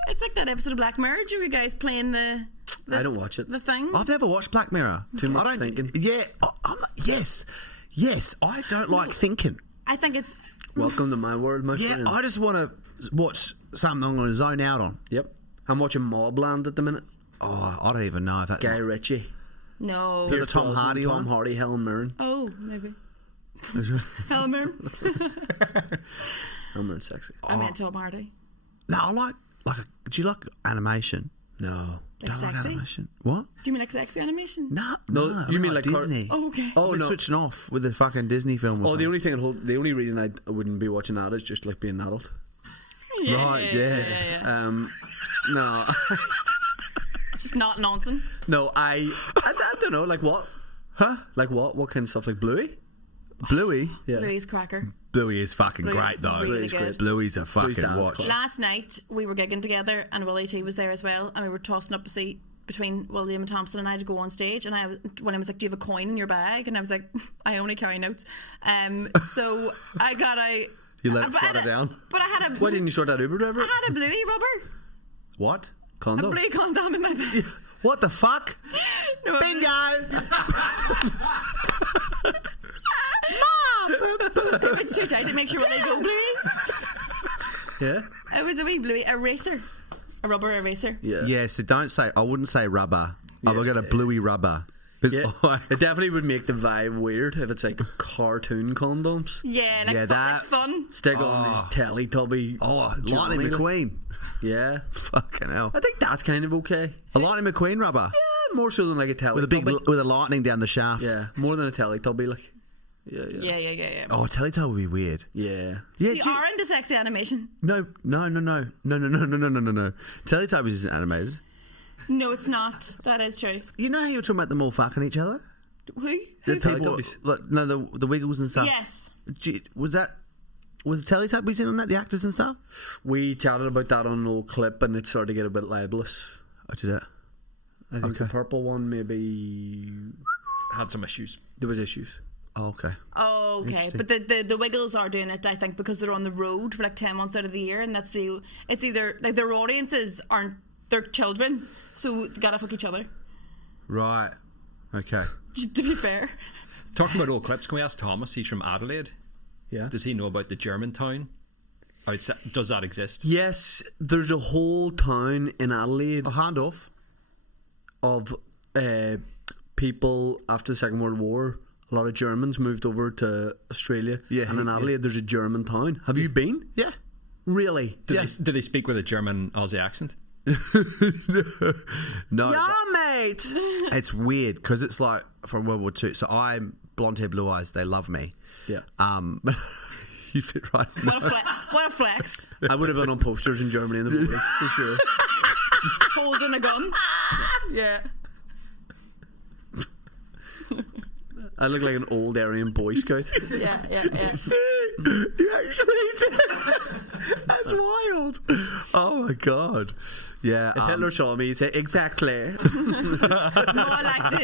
It's like that episode of Black Mirror. Do you guys playing the I don't watch it. the thing? I've never watched Black Mirror. Too much I don't, thinking. Yeah, yes. I don't like thinking. I think it's. Welcome to my world, my Yeah, friend. I just want to watch something I'm going to zone out on. Yep. I'm watching Mobland at the minute. Oh, I don't even know if that. Guy Ritchie. No. Is it the Tom Brosnan, Hardy Tom one? Hardy, Helen Mirren. Oh, maybe. Helmer. Helen Mirren's sexy. I meant Tom Hardy. No, I like do you like animation? No. Like Don't like sexy? animation. What? Do you mean like sexy animation? No, No, I you mean like like Disney? Oh, okay. Oh We're no. switching off with the fucking Disney film. Or Oh, the something. the only reason I wouldn't be watching that is just like being an adult. Right, yeah. No. Just not nonsense. No, I don't know. Like what? Huh? Like what? What kind of stuff? Like Bluey? Bluey. Yeah. Bluey's cracker. Bluey is fucking Bluey's great though. really Bluey's good. great. Bluey's a fucking dance watch. club. Last night we were gigging together and Willie T was there as well, and we were tossing up a seat between William and Thompson and I to go on stage, and William was like, "Do you have a coin in your bag?" And I was like, "I only carry notes." So I got a. You let it but I flutter had a- down. But I had a. Why didn't you sort that Uber driver? I had a Bluey rubber, What? a Condom. Bluey condom in my bag. What the fuck? No, Bingo! If it's too tight, it makes your Willie go Bluey. Yeah. It was a wee Bluey eraser, a rubber eraser. Yeah. Yeah, so I wouldn't say rubber. I've Yeah. got a Bluey rubber. It's Yeah. like, It definitely would make the vibe weird if it's like cartoon condoms. Yeah, like Yeah, like fun. Stick on this Teletubby. Lightning Johnny. McQueen. Yeah. Fucking hell. I think that's kind of okay. A Lightning McQueen rubber. Yeah, more so than like a Teletubby. With a big, with a lightning down the shaft. Yeah, more than a Teletubby, like. Yeah. Oh, Teletubby would be weird. Yeah. Yeah, You are into sexy animation. No. Teletubbies isn't animated. No, it's not. That is true. You know how you're talking about them all fucking each other? Who? The people, Teletubbies? like, no, the Wiggles and stuff. Yes. Was the Teletubbies in on that? The actors and stuff? We chatted about that on an old clip, and it started to get a bit libelous. I did it. I think the purple one maybe Had some issues. there was issues. Oh, okay. Oh, okay. But the Wiggles are doing it, I think, because they're on the road for like 10 months out of the year, and it's either like their audiences aren't their children, so they gotta fuck each other. Right. Okay. To be fair. Talking about old clips, can we ask Thomas? He's from Adelaide. Yeah. Does he know about the German town? Does that exist? Yes, there's a whole town in Adelaide A handoff. of people after the Second World War. A lot of Germans moved over to Australia. Yeah, And in Adelaide, there's a German town. Have you been? Yeah. Really? Do they speak with a German Aussie accent? No. Yeah, mate. It's weird because it's like from World War II. So I'm blonde hair, blue eyes. They love me. Yeah. You fit right. What a flex. I would have been on posters in Germany in the movies, for sure. Holding a gun. Yeah. I look like an old Aryan Boy Scout. Yeah. You actually did. That's wild. Oh my god. Yeah. If Hitler saw me, he'd say, exactly. No, I like this.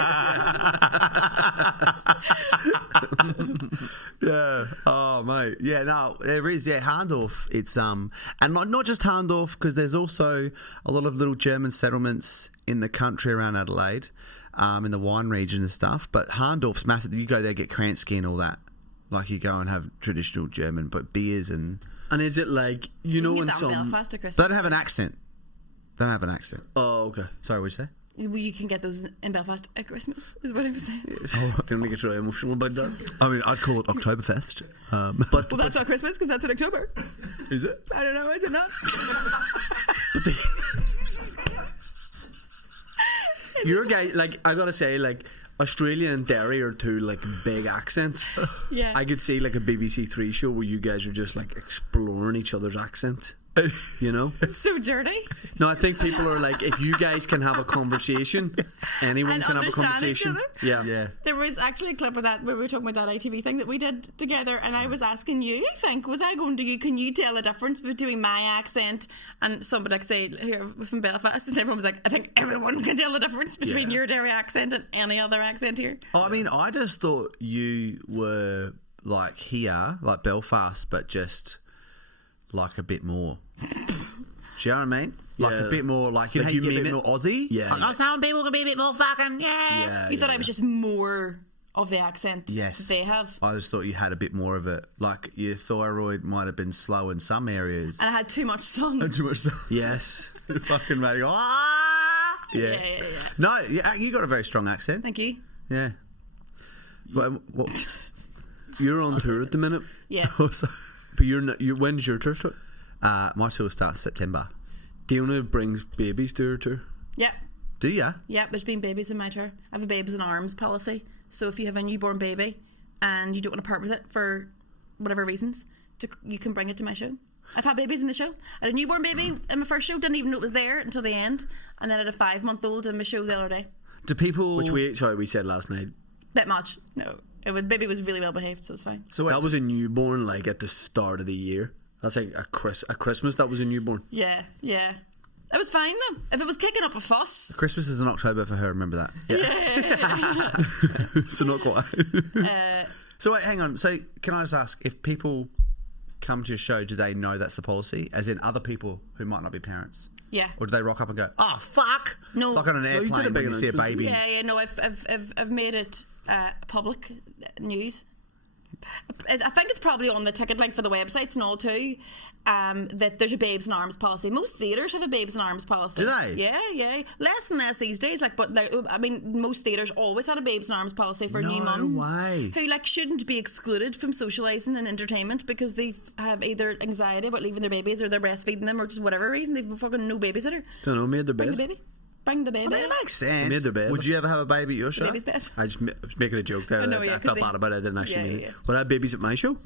Yeah. Oh mate. Yeah. No, there is. Yeah. Handorf. It's and not just Handorf, because there's also a lot of little German settlements in the country around Adelaide, in the wine region and stuff. But Handorf's massive. You go there, get Kransky and all that. Like you go and have traditional German, but beers and. And is it like, you know, Get in that in some. Belfast at Christmas. They don't have an accent. They don't have an accent. Oh, okay. Sorry, what'd you say? You can get those in Belfast at Christmas, is what I was saying. I don't think it's really emotional about that. I mean, I'd call it Oktoberfest. But Well, that's not Christmas because that's in October. is it? I don't know, is it not? your guy, like, I gotta say, like, Australia and Derry are two, like, big accents. Yeah. I could see, like, a BBC Three show where you guys are just, like, exploring each other's accent. You know? So dirty. No, I think people are like, if you guys can have a conversation, anyone And can have a understand each conversation. other? Yeah. Yeah. There was actually a clip of that where we were talking about that ITV thing that we did together, and I was asking you, I think, was I going to you, can you tell the difference between my accent and somebody like, say, here from Belfast? And everyone was like, I think everyone can tell the difference between your Derry accent and any other accent here. Oh, I mean, I just thought you were like here, like Belfast, but just like a bit more. Do you know what I mean? Like Yeah. a bit more, like you know Like how you you get a mean bit more Aussie? Yeah. Like, some people can be a bit more fucking, Yeah. You thought I was just more of the accent Yes. that they have. I just thought you had a bit more of it. Like your thyroid might have been slow in some areas. And I had too much sun. Too much. Yes. Fucking mate. Ah! Yeah. Yeah. No, you got a very strong accent. Thank you. Yeah. What? You're on tour at the minute, Yeah. Also, but you're not. When does your tour start? my tour starts September. Diona brings babies to her tour. Yep. Do ya? Yep, there's been babies in my tour. I have a babies in arms policy. So if you have a newborn baby and you don't want to part with it for whatever reasons, you can bring it to my show. I've had babies in the show. I had a newborn baby in my first show, didn't even know it was there until the end. And then I had a 5-month-old in my show the other day. Do people? Which we said last night. Bit much. No. Baby was really well behaved, so it was fine. So wait, That was a newborn, like, at the start of the year. That's like a Christmas. That was a newborn. Yeah. It was fine though. If it was kicking up a fuss. Christmas is in October for her. Remember that. Yeah. So not quite. So wait, hang on. So can I just ask, if people come to your show, do they know that's the policy? As in other people who might not be parents? Yeah. Or do they rock up and go, "Oh fuck"? No. Like on an you did a airplane big when you see a announcement. baby. Yeah. No, I've made it public news. I think it's probably on the ticket link for the websites and all too. That there's a babes in arms policy. Most theatres have a babes in arms policy. Do they? Yeah. Less and less these days. Like, but I mean, most theatres always had a babes in arms policy for new mums way. who like shouldn't be excluded from socialising and entertainment because they have either anxiety about leaving their babies or they're breastfeeding them or just whatever reason they've fucking no babysitter. Don't know, made their Bring the bed. baby. bring the baby. I mean, it makes sense. made their bed. Would you ever have a baby at your show? Baby's bed. I was making a joke there. I know, I yeah, 'cause felt they- bad about it. I didn't actually Yeah, mean yeah. it. Would I have babies at my show?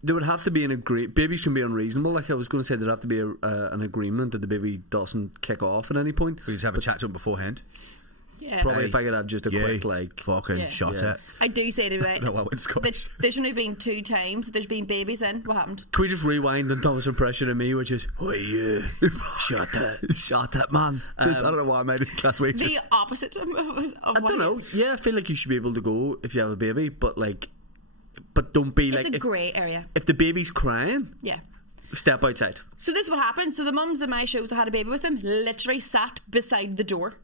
There would have to be babies can be unreasonable. Like I was going to say, there'd have to be an agreement that the baby doesn't kick off at any point. We just have a chat to him beforehand. Yeah. Probably Hey, if I could have just a quick like. fucking Yeah. shot Yeah. at. I do say to me, No, I went Scottish. there's only been 2 times that there's been babies in. What happened? Can we just rewind on Thomas' impression of me, which is, "Oh yeah, shot that." Shot at, man. Just, I don't know why I made it last week. The opposite of I what don't know. it is. Yeah, I feel like you should be able to go if you have a baby, but don't be like It's a if, grey area. if the baby's crying, Yeah. step outside. So this is what happened. So the mums in my shows that had a baby with them literally sat beside the door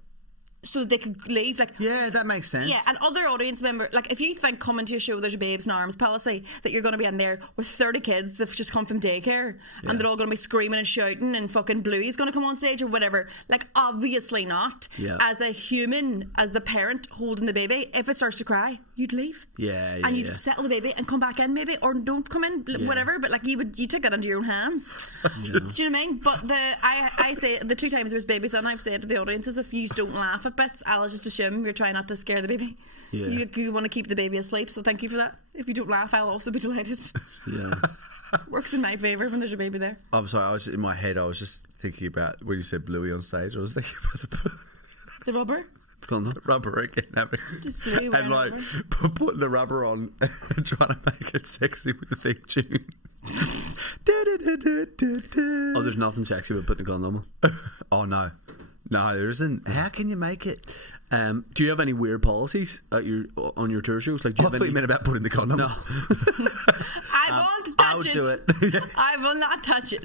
so that they could leave. Like, Yeah, that makes sense. yeah, and other audience member, like if you think coming to your show there's a babes in arms policy, that you're going to be in there with 30 kids that've just come from daycare and they're all going to be screaming and shouting and fucking Bluey's going to come on stage or whatever. Like, obviously not. Yeah. As a human, as the parent holding the baby, if it starts to cry, you'd leave. Yeah, And you'd settle the baby and come back in maybe, or don't come in, whatever. But like you take that into your own hands. Do you know what I mean? But I say the 2 times there was babies, and I've said to the audiences, if you don't laugh at bits, I'll just assume you're trying not to scare the baby. Yeah. You want to keep the baby asleep, so thank you for that. If you don't laugh, I'll also be delighted. Yeah. Works in my favour when there's a baby there. I'm sorry, I was in my head, I was just thinking about when you said Bluey on stage, I was thinking about The rubber. It's gone though. rubber again, Just Bluey wearing and like rubber. putting the rubber on and trying to make it sexy with the theme tune. Oh, there's nothing sexy about putting a condom on. Oh no, there isn't. How can you make it? Do you have any weird policies on your tour shows? Like, do I you have thought you any? meant about putting the condom No. on. I won't touch I'll it. do it. I will not touch it.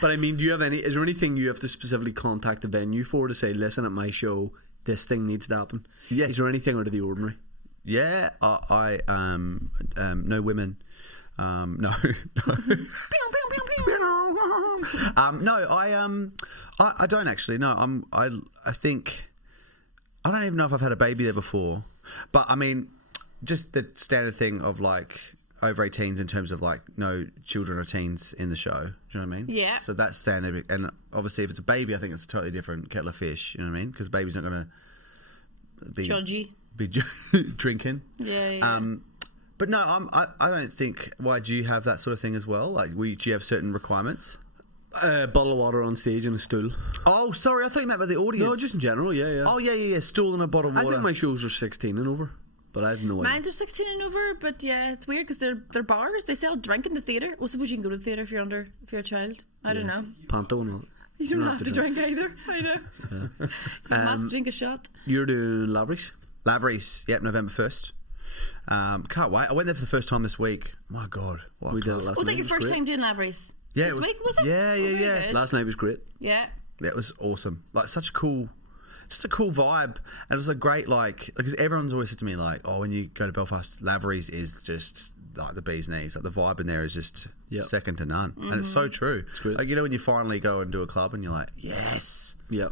But I mean, do you have any? Is there anything you have to specifically contact the venue for to say, listen, at my show, this thing needs to happen? Yes. Is there anything out of the ordinary? Yeah, I no women. No. I don't actually. No, I think I don't even know if I've had a baby there before, but I mean, just the standard thing of like over 18s in terms of like no children or teens in the show. Do you know what I mean? Yeah. So that's standard, and obviously if it's a baby, I think it's a totally different kettle of fish. You know what I mean? Because baby's not going to be Judgy. drinking. Yeah. But no, I don't think. Why do you have that sort of thing as well? Like, do you have certain requirements? Bottle of water on stage and a stool. Oh, sorry, I thought you meant by the audience. No, just in general, yeah. Oh, yeah. Stool and a bottle of I water. think my shows are 16 and over, but I have no idea. Mine are 16 and over, but yeah, it's weird because they're bars. They sell drink in the theatre. Well, suppose you can go to the theatre if you're a child. I don't know. Panto and all. You don't have to drink either. I know. You must drink a shot. You're doing Lavery's? Lavery's, yep, November 1st. Can't wait. I went there for the first time this week. My God. What We did it last Was night. that your It first great. time doing Lavery's? Yeah, This it was- week, was it? yeah, Oh, yeah, really yeah. good. Last night was great. Yeah. That was awesome. Like, such a cool vibe. And it was a great, like, because everyone's always said to me, like, oh, when you go to Belfast, Lavery's is just like the bee's knees. Like, the vibe in there is just second to none. And it's so true. It's great. Like, you know, when you finally go and do a club and you're like, yes. Yeah.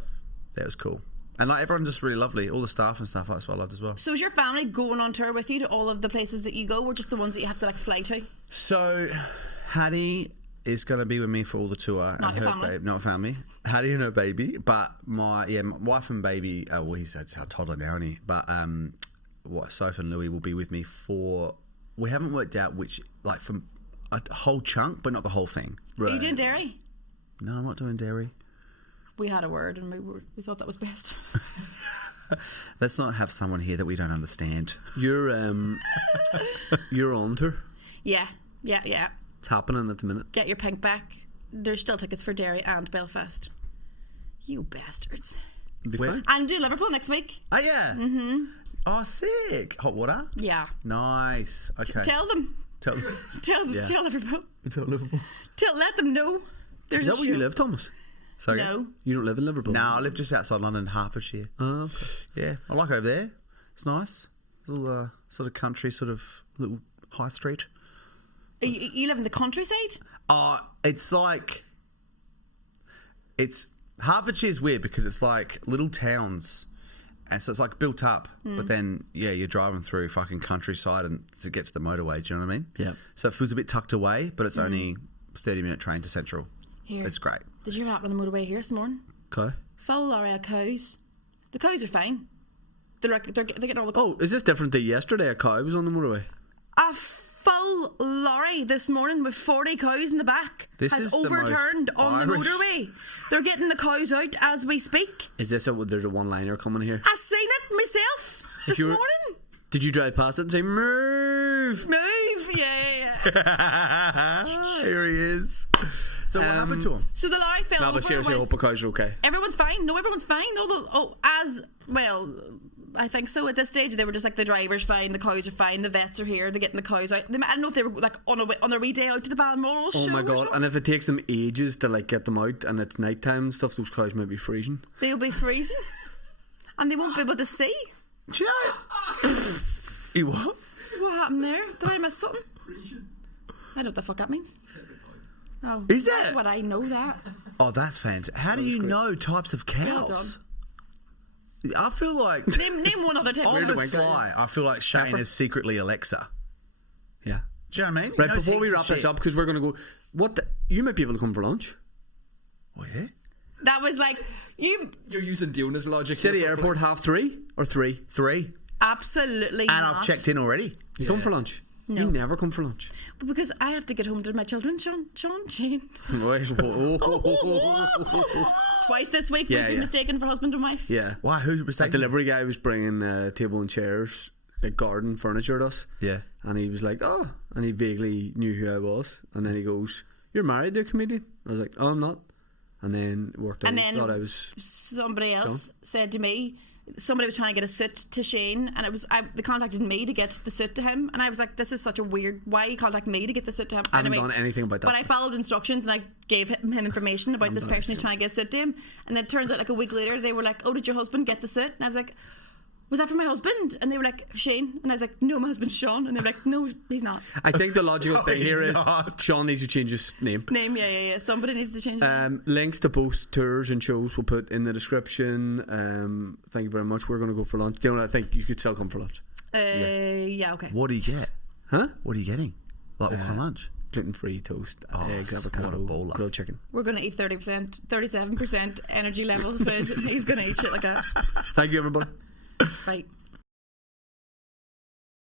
That was cool. And like everyone's just really lovely. All the staff and stuff, that's what I loved as well. So is your family going on tour with you to all of the places that you go, or just the ones that you have to like fly to? So Hattie is going to be with me for all the tour. Not and your her family. Not family. Hattie and her baby. But my wife and baby, well, he's a toddler now, isn't he? But Sophie and Louis will be with me for, we haven't worked out which, like from a whole chunk, but not the whole thing. Are you doing dairy? No, I'm not doing dairy. We had a word and we thought that was best. Let's not have someone here that we don't understand. You're on tour. Yeah. It's happening at the minute. Get your pink back. There's still tickets for Derry and Belfast. You bastards. It'll be Where- fine. And do Liverpool next week. Oh, yeah. Mm-hmm. Oh, sick. Hot water? Yeah. Nice. Okay. Tell them. Tell Tell Liverpool. Liverpool. Let them know. There's Is that a where you show. live, Thomas? Sorry? No. You don't live in Liverpool? No, I live just outside London, Hertfordshire. Oh, okay. Yeah, I like it over there. It's nice. Little sort of country, sort of little high street. You live in the countryside? It's like... Hertfordshire's weird because it's like little towns. And so it's like built up. But then, yeah, you're driving through fucking countryside and to get to the motorway. Do you know what I mean? Yeah. So it feels a bit tucked away, but it's only 30-minute train to Central. Here. It's great. Did you hear what happened on the motorway here this morning? Okay. Full lorry of cows. The cows are fine. They're getting all the. Oh, is this different to yesterday? A cow was on the motorway. A full lorry this morning with 40 cows in the back This has is the overturned most on the Irish- motorway. They're getting the cows out as we speak. Is this there's a one-liner coming here? I seen it myself this you were- morning. Did you drive past it and say, move? Move, yeah. Here he is. So what happened to him? So the lorry fell No, over. but seriously, I hope the cows are okay. Everyone's fine. No, everyone's fine. As well, I think so. At this stage, they were just like, the driver's fine, the cows are fine, the vets are here, they're getting the cows out. I don't know if they were like on their wee day out to the Balmoral show. Oh my or god! something. And if it takes them ages to like get them out, and it's nighttime and stuff, those cows might be freezing. They'll be freezing, and they won't be able to see. Do you know? He what? What happened there? Did I miss something? I don't know what the fuck that means. Oh, Is why that? would I know that? Oh, that's fantastic. How do you great. know types of Well cows? I feel like Name one other type. on of the sly, I feel like Shane is secretly Alexa. Yeah. Do you know what I mean? He Right, knows before we heaps of wrap this shit. up, because we're going to go, you might be able to come for lunch. Oh, yeah? That was like you. You're using Diona's logic. City here for Airport, flights. 3:30 or 3? 3. Absolutely And not. I've checked in already. You come for lunch? No. You never come for lunch. But because I have to get home to my children, Shane. Right. Twice this week Yeah, we've been yeah. mistaken for husband and wife. Yeah. Why? Who's That mistaken? delivery guy was bringing table and chairs, like garden furniture to us. Yeah. And he was like, oh. And he vaguely knew who I was. And then he goes, you're married to a comedian? I was like, oh, I'm not. And then it worked out. And He then thought I was. somebody else said to me, somebody was trying to get a suit to Shane, and they contacted me to get the suit to him, and I was like, this is such a weird, why you contact me to get the suit to him? I haven't done anything about that. But I followed instructions and I gave him information about this person who's trying to get a suit to him, and then it turns out like a week later they were like, oh, did your husband get the suit? And I was like, was that for my husband? And they were like, Shane. And I was like, no, my husband's Sean. And they were like, no, he's not. I think the logical thing he's here is not. Sean needs to change his name. Name, yeah. Somebody needs to change it. Links to both tours and shows we'll put in the description. Thank you very much. We're going to go for lunch. Diona, I think you could still come for lunch. Yeah, okay. What do you get? Huh? What are you getting? Like what kind of lunch? Gluten-free toast, eggs, what a avocado, bowler. grilled chicken. We're going to eat 30%, 37% energy level food. He's going to eat shit like that. Thank you, everybody. Right.